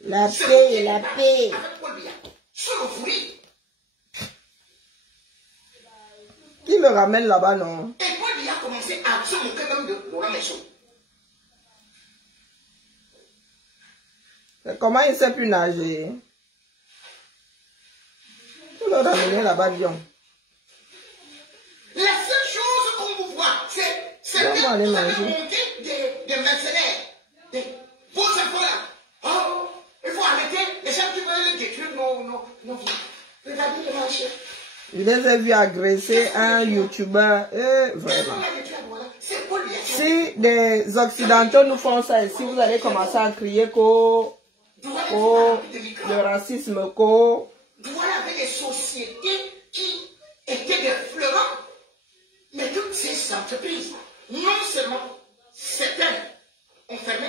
La paix. Avec Paul Biya, sur le fruit. Qui le ramène là-bas, non? Et Paul Biya a commencé à se moquer même de Laurent Messo. Comment il ne sait plus nager? Pour le ramener là-bas, Dion. La seule chose qu'on vous voit, c'est que vous avez monté des mercenaires. Vos enfants là. Oh, il faut arrêter les gens qui veulent détruire nos vies. Regardez le marché. Je les ai vus agresser un YouTuber. Vraiment. Si des Occidentaux nous font ça ici, vous allez commencer à crier le racisme, Voilà avec des sociétés qui étaient des fleurons. Mais toutes ces entreprises, non seulement certaines ont fermé,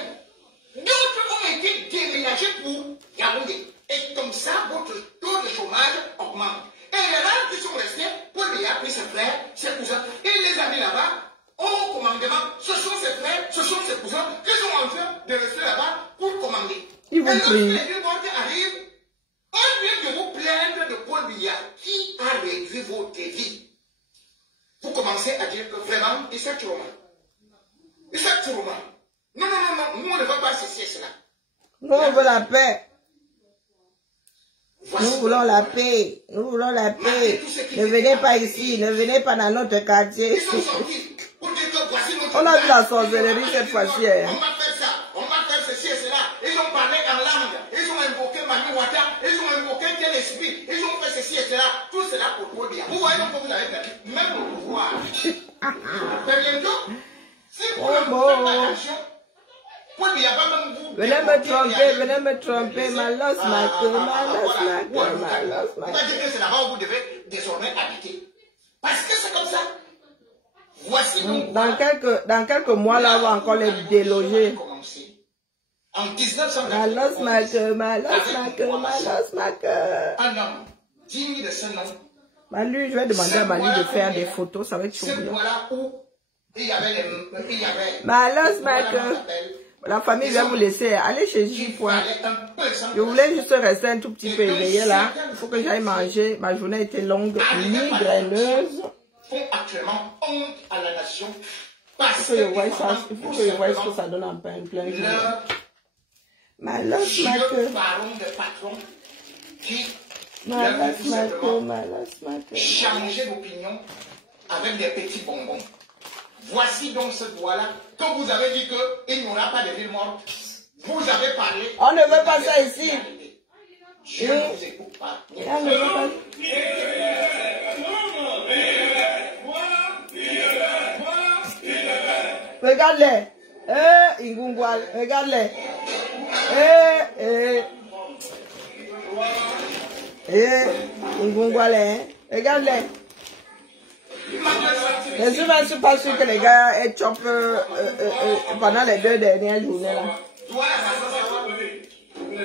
d'autres ont été déménagées pour Yaoundé. Et comme ça, votre taux de chômage augmente. Et les rares qui sont restés, Paul Biya a pris ses frères, ses cousins, il les a mis là-bas, au commandement. Ce sont ses frères, ce sont ses cousins, qui sont en train de rester là-bas pour commander. Ils vous prient. Et lorsque les morts arrivent, au lieu de vous plaindre de Paul Biya, qui a réduit votre vie, vous commencez à dire que vraiment, il s'est trop mal. Il s'est trop mal. Non, nous on ne veut pas ceci et cela. Nous on veut la paix. Nous voulons la paix. Nous voulons la paix. Ne venez pas ici. Ne venez pas dans notre quartier. On a vu la sorcellerie cette fois-ci. On va faire ça. On va faire ceci et cela. Ils ont parlé en langue. Ils ont invoqué Mami Wata. Ils ont invoqué tel esprit. Ils ont fait ceci et cela. Tout cela pour Paul Biya. Vous voyez que vous avez perdu même le pouvoir. Mais bientôt, si vous ne faites pas attention, Paul Biya va même vous... Venez me tromper, ma losse, ma queue. On va dire que c'est là-bas où vous devez désormais habiter. Parce que c'est comme ça. Voici donc... Dans quelques mois, là, on va encore les déloger. En 1900... Ma losse, ma queue, ma losse, ma queue, ma losse, ma queue. Un homme digne de ce nom. Manu, je vais demander à Manu de faire des photos, ça va être chaud. C'est voilà où il y avait... Ma losse, ma queue. La famille vient vous laisser. Allez chez Jipoua. Je voulais juste rester un tout petit peu éveillé là. Il faut que j'aille manger. Ma journée était longue, migraineuse. Font actuellement honte à la nation. Il faut que je voie ce que ça donne en plein jour. Ma losse, ma queue. Ma losse, ma queue, ma losse, ma queue. Changer d'opinion avec des petits bonbons. Voici donc ce doigt-là. Quand vous avez dit qu'il n'y aura pas de ville morte, vous avez parlé. On ne veut pas ça ici. Je ne vous écoute pas. On ne veut pas. regarde-les. Ingungwal, regarde-les. Ingungwal, regarde-les. Je ne suis pas sûr que les gars aient chop pendant les 2 dernières journées là. Il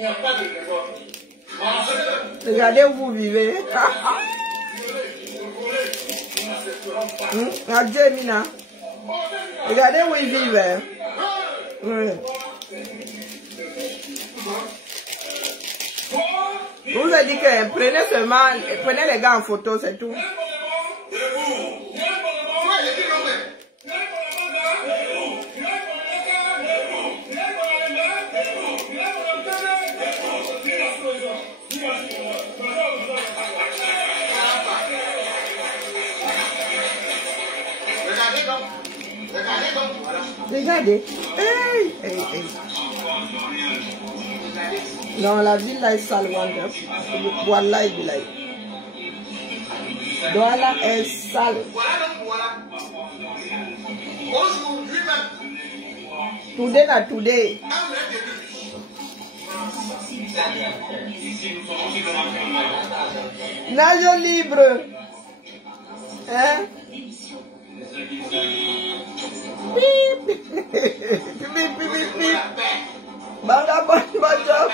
n'y a pas de désordre. Regardez où vous vivez. Adieu, Mina. Regardez où ils vivent. Oui. Vous avez dit que prenez les gars en photo, c'est tout. Regardez. Hey, hey, hey. Non, la ville là est sale. Voilà, il est là. Voilà, est sale. Today na today. Nage libre. Hein? Pip. Pip, pip, pip, pip. Bangga job.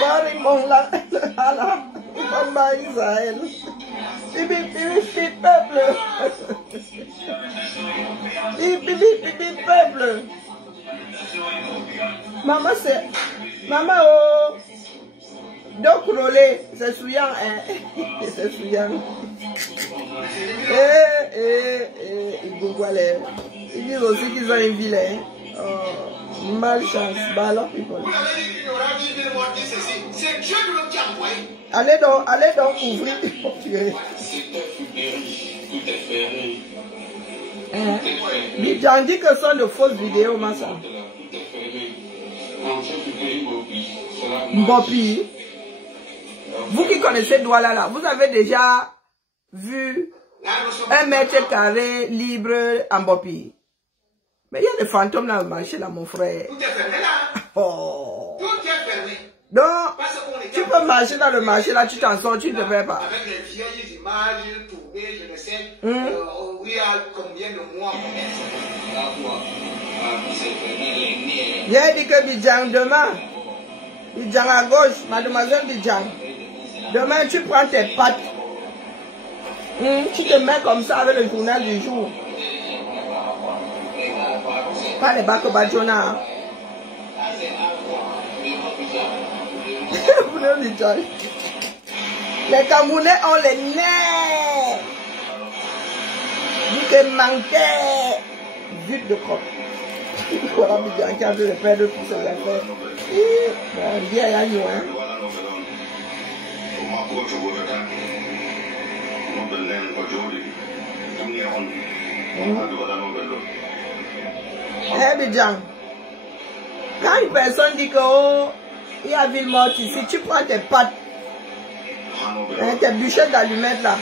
Bari mong la. Ala. Combat Israël. Pip, pip, pip, pip, peuple. Pip, pip, pip, pip, peuple. Maman, c'est... Maman, oh... Donc, Rolé, c'est souillant, hein. C'est souillant. Ils disent aussi qu'ils ont une ville, hein. Oh, malchance. Bah alors, people. Allez donc ouvrir. J'en dis que ce sont de fausses vidéos, Massa. Mbopi. Vous qui connaissez Douala là, vous avez déjà vu 1 mètre carré libre en Mbopi. Mais il y a des fantômes dans le marché là, mon frère. Tout est fermé là. Oh. Tout est fermé. Donc, tu peux marcher dans le marché là, tu t'en sors, tu ne te fais pas. Avec les vieilles images tournées, je ne sais, il y a combien de mois. J'ai dit que Bidjang demain, Bidjang à gauche, mademoiselle Bidjang, demain tu prends tes pattes, tu te mets comme ça avec le journal du jour. Pas les bacs Bajona. Les Camerounais ont les nerfs. Dit que manquait vite de crotte. Voilà, Bidjang qui a vu le père de tous ses affaires. Bon, bien, il y a eu, hein. Eh, Bidjang, quand une personne dit que oh, il y a ville morte ici, tu prends tes pattes, tes bûchettes d'allumettes là,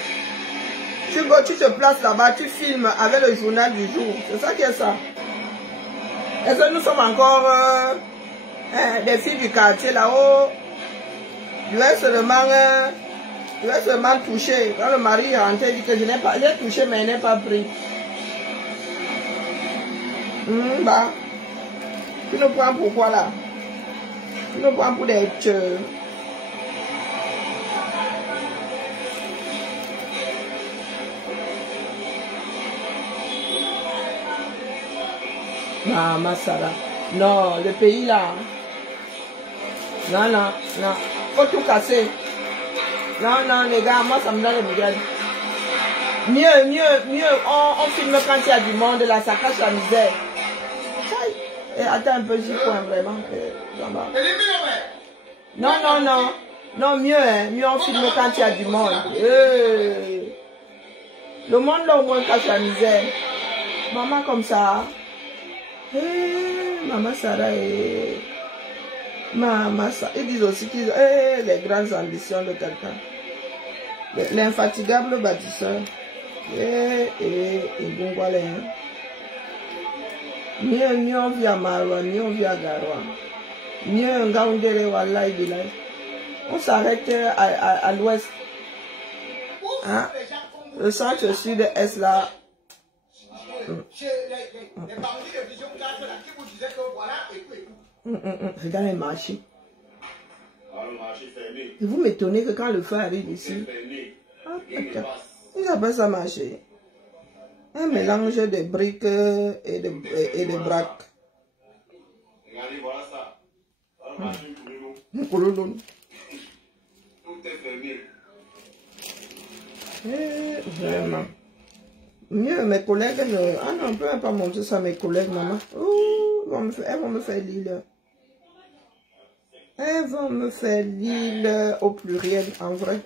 tu te places là-bas, tu filmes avec le journal du jour. C'est ça qui est ça. Est-ce que nous sommes encore des filles du quartier là-haut? Je vais seulement toucher. Quand le mari est rentré, il dit que je n'ai pas, j'ai touché mais il n'est pas pris. Bah, tu nous prends pour quoi là? Tu nous prends pour des tueurs. Non, Massara. Non, le pays là. Non, non, non. Faut tout casser. Non, non, les gars, moi ça me donne les migraines. Mieux, on filme quand il y a du monde là, ça cache la misère. Et attends un peu, j'y point vraiment. Non, mieux, hein. Mieux on filme quand il y a du monde. Le monde là au moins cache la misère. Maman comme ça. Maman Sarah et Maman Sarah. Ils disent aussi qu'ils ont les grandes ambitions de quelqu'un. L'infatigable bâtisseur. Et Gongwale. Ni on vit à Marwa, ni on vit à Garoua. Ni un Gaoundere Wallahi Bilal. On s'arrête à l'ouest. Hein? Le centre sud-est là. Regarde les marchés. Et vous m'étonnez que quand le feu arrive ici, ils appellent ça marché. Un mélange de briques et de braques. Vraiment. Mieux, mes collègues, ah non, on ne peut pas montrer ça à mes collègues, maman. Elles vont me faire l'île. Elles vont me faire l'île au pluriel, en vrai.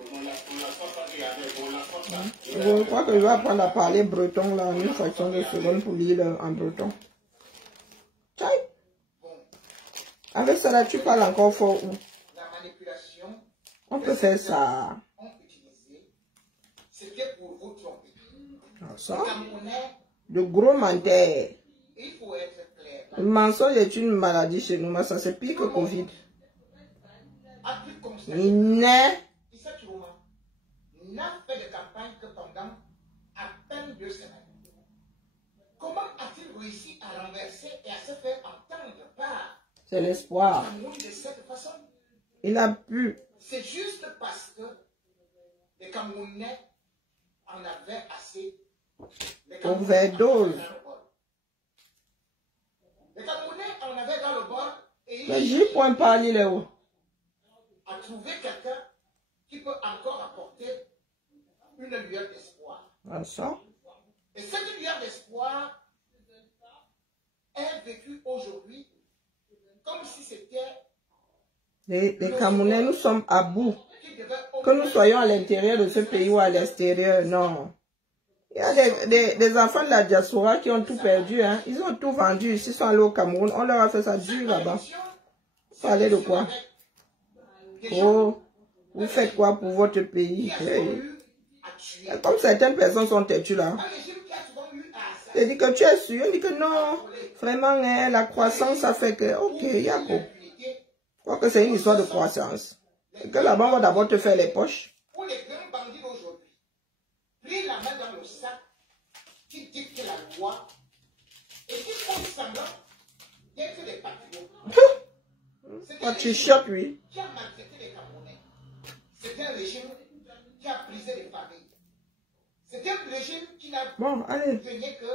Je crois que je vais apprendre à parler breton, là, en une fraction de seconde pour l'île en breton. Avec ça, là, tu parles encore fort où? On peut faire ça. Ça, de gros menteurs. Le mensonge est une maladie chez nous, mais ça c'est pire que Covid. Il n'est. N'a fait de campagne que pendant à peine 2 semaines. Comment a-t-il réussi à renverser et à se faire entendre par c'est l'espoir. de cette façon? Il a pu. C'est juste parce que les Camerounais en avaient assez. Overdose. Les Camerounais en avaient dans le bord et mais j'y point parler là haut. À trouver quelqu'un qui peut encore apporter une lueur d'espoir. Ah, ça? Et cette lueur d'espoir est vécue aujourd'hui comme si c'était... Les Camerounais, nous sommes à bout. Que nous soyons à l'intérieur de ce pays ou à l'extérieur, non. Il y a des enfants de la diaspora qui ont tout perdu. Hein. Ils ont tout vendu. Ils sont allés au Cameroun. On leur a fait ça dur là-bas. Vous parlez de quoi? Oh, vous faites quoi pour votre pays? Hey. Comme certaines personnes sont têtues là. Je dis que tu es sûr. On dit que non. Vraiment, hein, la croissance, ça fait que... Ok, Yako. Je crois que c'est une histoire de croissance. Et que là-bas, on va d'abord te faire les poches. Pour les grands bandits d'aujourd'hui, pris la main dans le sac, qui dictent la loi, et qui font semblant d'être des patriotes. Quand tu choques, oui. Qui a maltraité les Camerounais. C'est un régime qui a brisé les familles. C'est un régime qui n'a gagné que...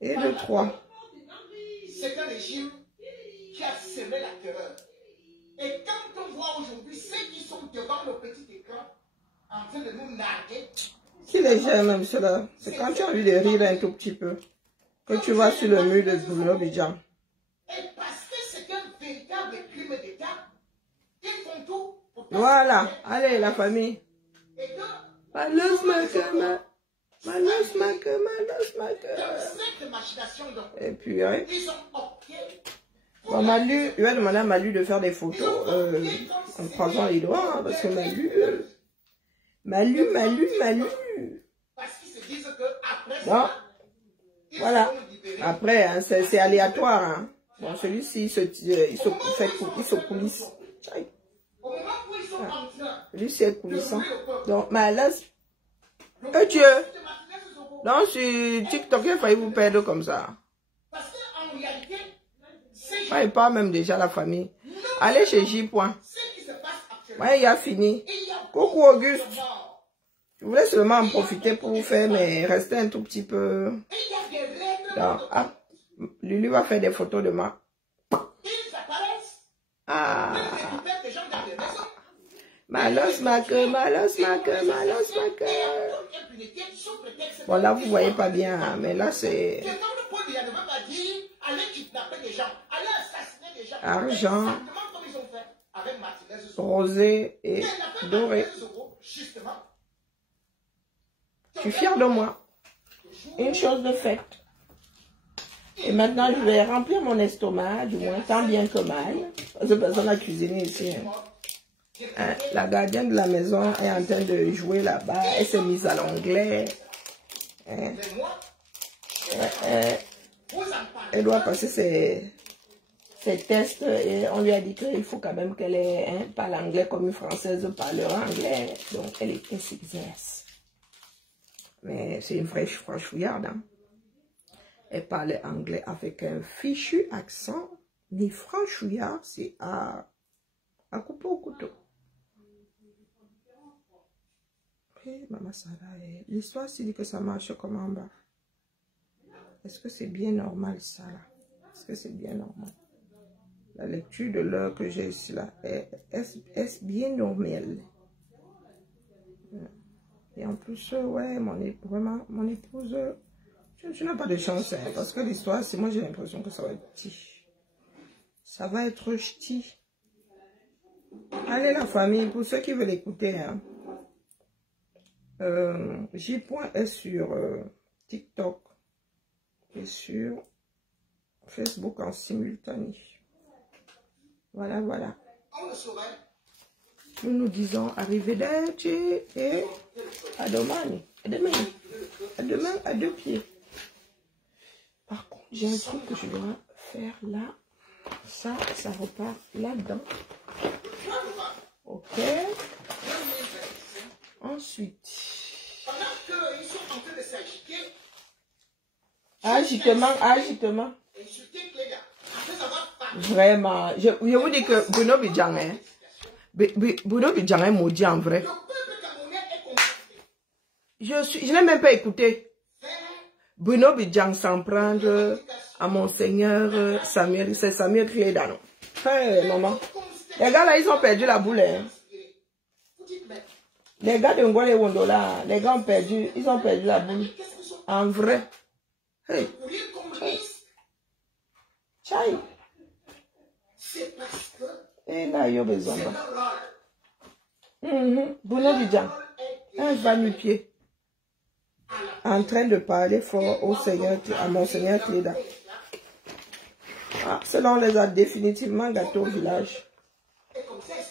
Et le 3. C'est un régime qui a semé la terreur. Et quand on voit aujourd'hui ceux qui sont devant le petit écran en train de nous narguer. Qui les gère même cela? C'est quand tu as envie de rire un tout petit peu. Que tu vas sur le mur de Bruno Bidjan. Et parce que c'est un véritable crime d'État, ils font tout pour... Voilà. Allez, la famille. Malos Makama. Malos Makama. Malos Makama. Et puis, hein. Ils ont opté. Bon, Malu, je vais demander à Malu de faire des photos en croisant les doigts, hein, parce que Malu. Parce qu'ils se disent que après bon, voilà. Après, hein, c'est aléatoire. Hein. Bon, celui-ci, il se coulisse. Au moment où ils sont en train, lui, c'est coulissant. Donc, Malas, Dieu. Donc, sur TikTok, il a failli vous perdre comme ça. Parce qu'en réalité, il parle même déjà la famille. Allez chez J. Ouais, il a fini. Coucou Auguste. Je voulais seulement en profiter pour vous faire, mais rester un tout petit peu. Donc, ah, Lulu va faire des photos de moi. Ah. Malos Make. Bon, là, vous voyez pas bien, hein, mais là, c'est... Argent, rosé et doré. Je suis fière de moi. Une chose de faite. Et maintenant, je vais remplir mon estomac, du moins tant bien que mal. Parce que personne n'a cuisiné ici. Hein. La gardienne de la maison est en train de jouer là-bas. Elle s'est mise à l'anglais. Elle doit passer ses tests et on lui a dit qu'il faut quand même qu'elle parle anglais comme une Française parlera anglais. Donc, elle s'exerce. Mais c'est une vraie franchouillarde. Hein? Elle parle anglais avec un fichu accent. Mais franchouillard, c'est à couper au couteau. Okay, maman, ça va. L'histoire, c'est dit que ça marche comme en bas. Est-ce que c'est bien normal, ça, là? Est-ce que c'est bien normal? La lecture de l'heure que j'ai ici, là, est-ce bien normal? Et en plus, ouais, vraiment, mon épouse, tu n'as pas de chance, hein, parce que l'histoire, c'est moi, j'ai l'impression que ça va être petit. Ça va être ch'ti. Allez, la famille, pour ceux qui veulent écouter, hein, J.est sur TikTok et sur Facebook en simultané. Voilà, voilà. Nous disons arrivederci et à demain. À demain à 2 pieds. Par contre, j'ai un truc que je dois faire là. Ça repart là-dedans. Ok. Ensuite. Agitement. Vraiment. Je vous dis que Bruno Bidjang, hein. Bruno Bidjang est maudit en vrai. Je n'ai même pas écouté. Bruno Bidjang s'en prendre à Monseigneur Samuel. C'est Samuel Clédano. Hey, maman. Les gars là, ils ont perdu la boule. Hein. Les gars de Ngole Wondola, les gars ils ont perdu la boule. En vrai. Hey. Chai. Et là, il y a besoin. Bruno Bidjang. Un va-nu-pied. En train de parler fort au Seigneur, à Monseigneur Cléda. Ah, cela on les a définitivement gâtés au village.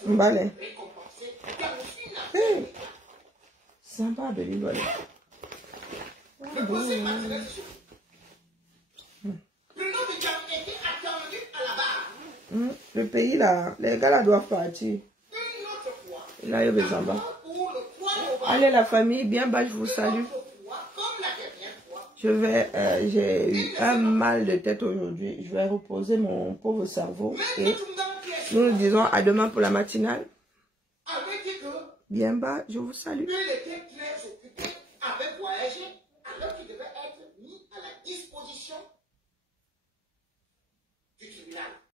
Mbale. Hey. Sympa de l'île. Le pays là, les gars là doivent partir. Là, il y a besoin. Allez la famille, bien bas, je vous salue. J'ai eu un mal de tête aujourd'hui. Je vais reposer mon pauvre cerveau et nous nous disons à demain pour la matinale. Bien bas, je vous salue.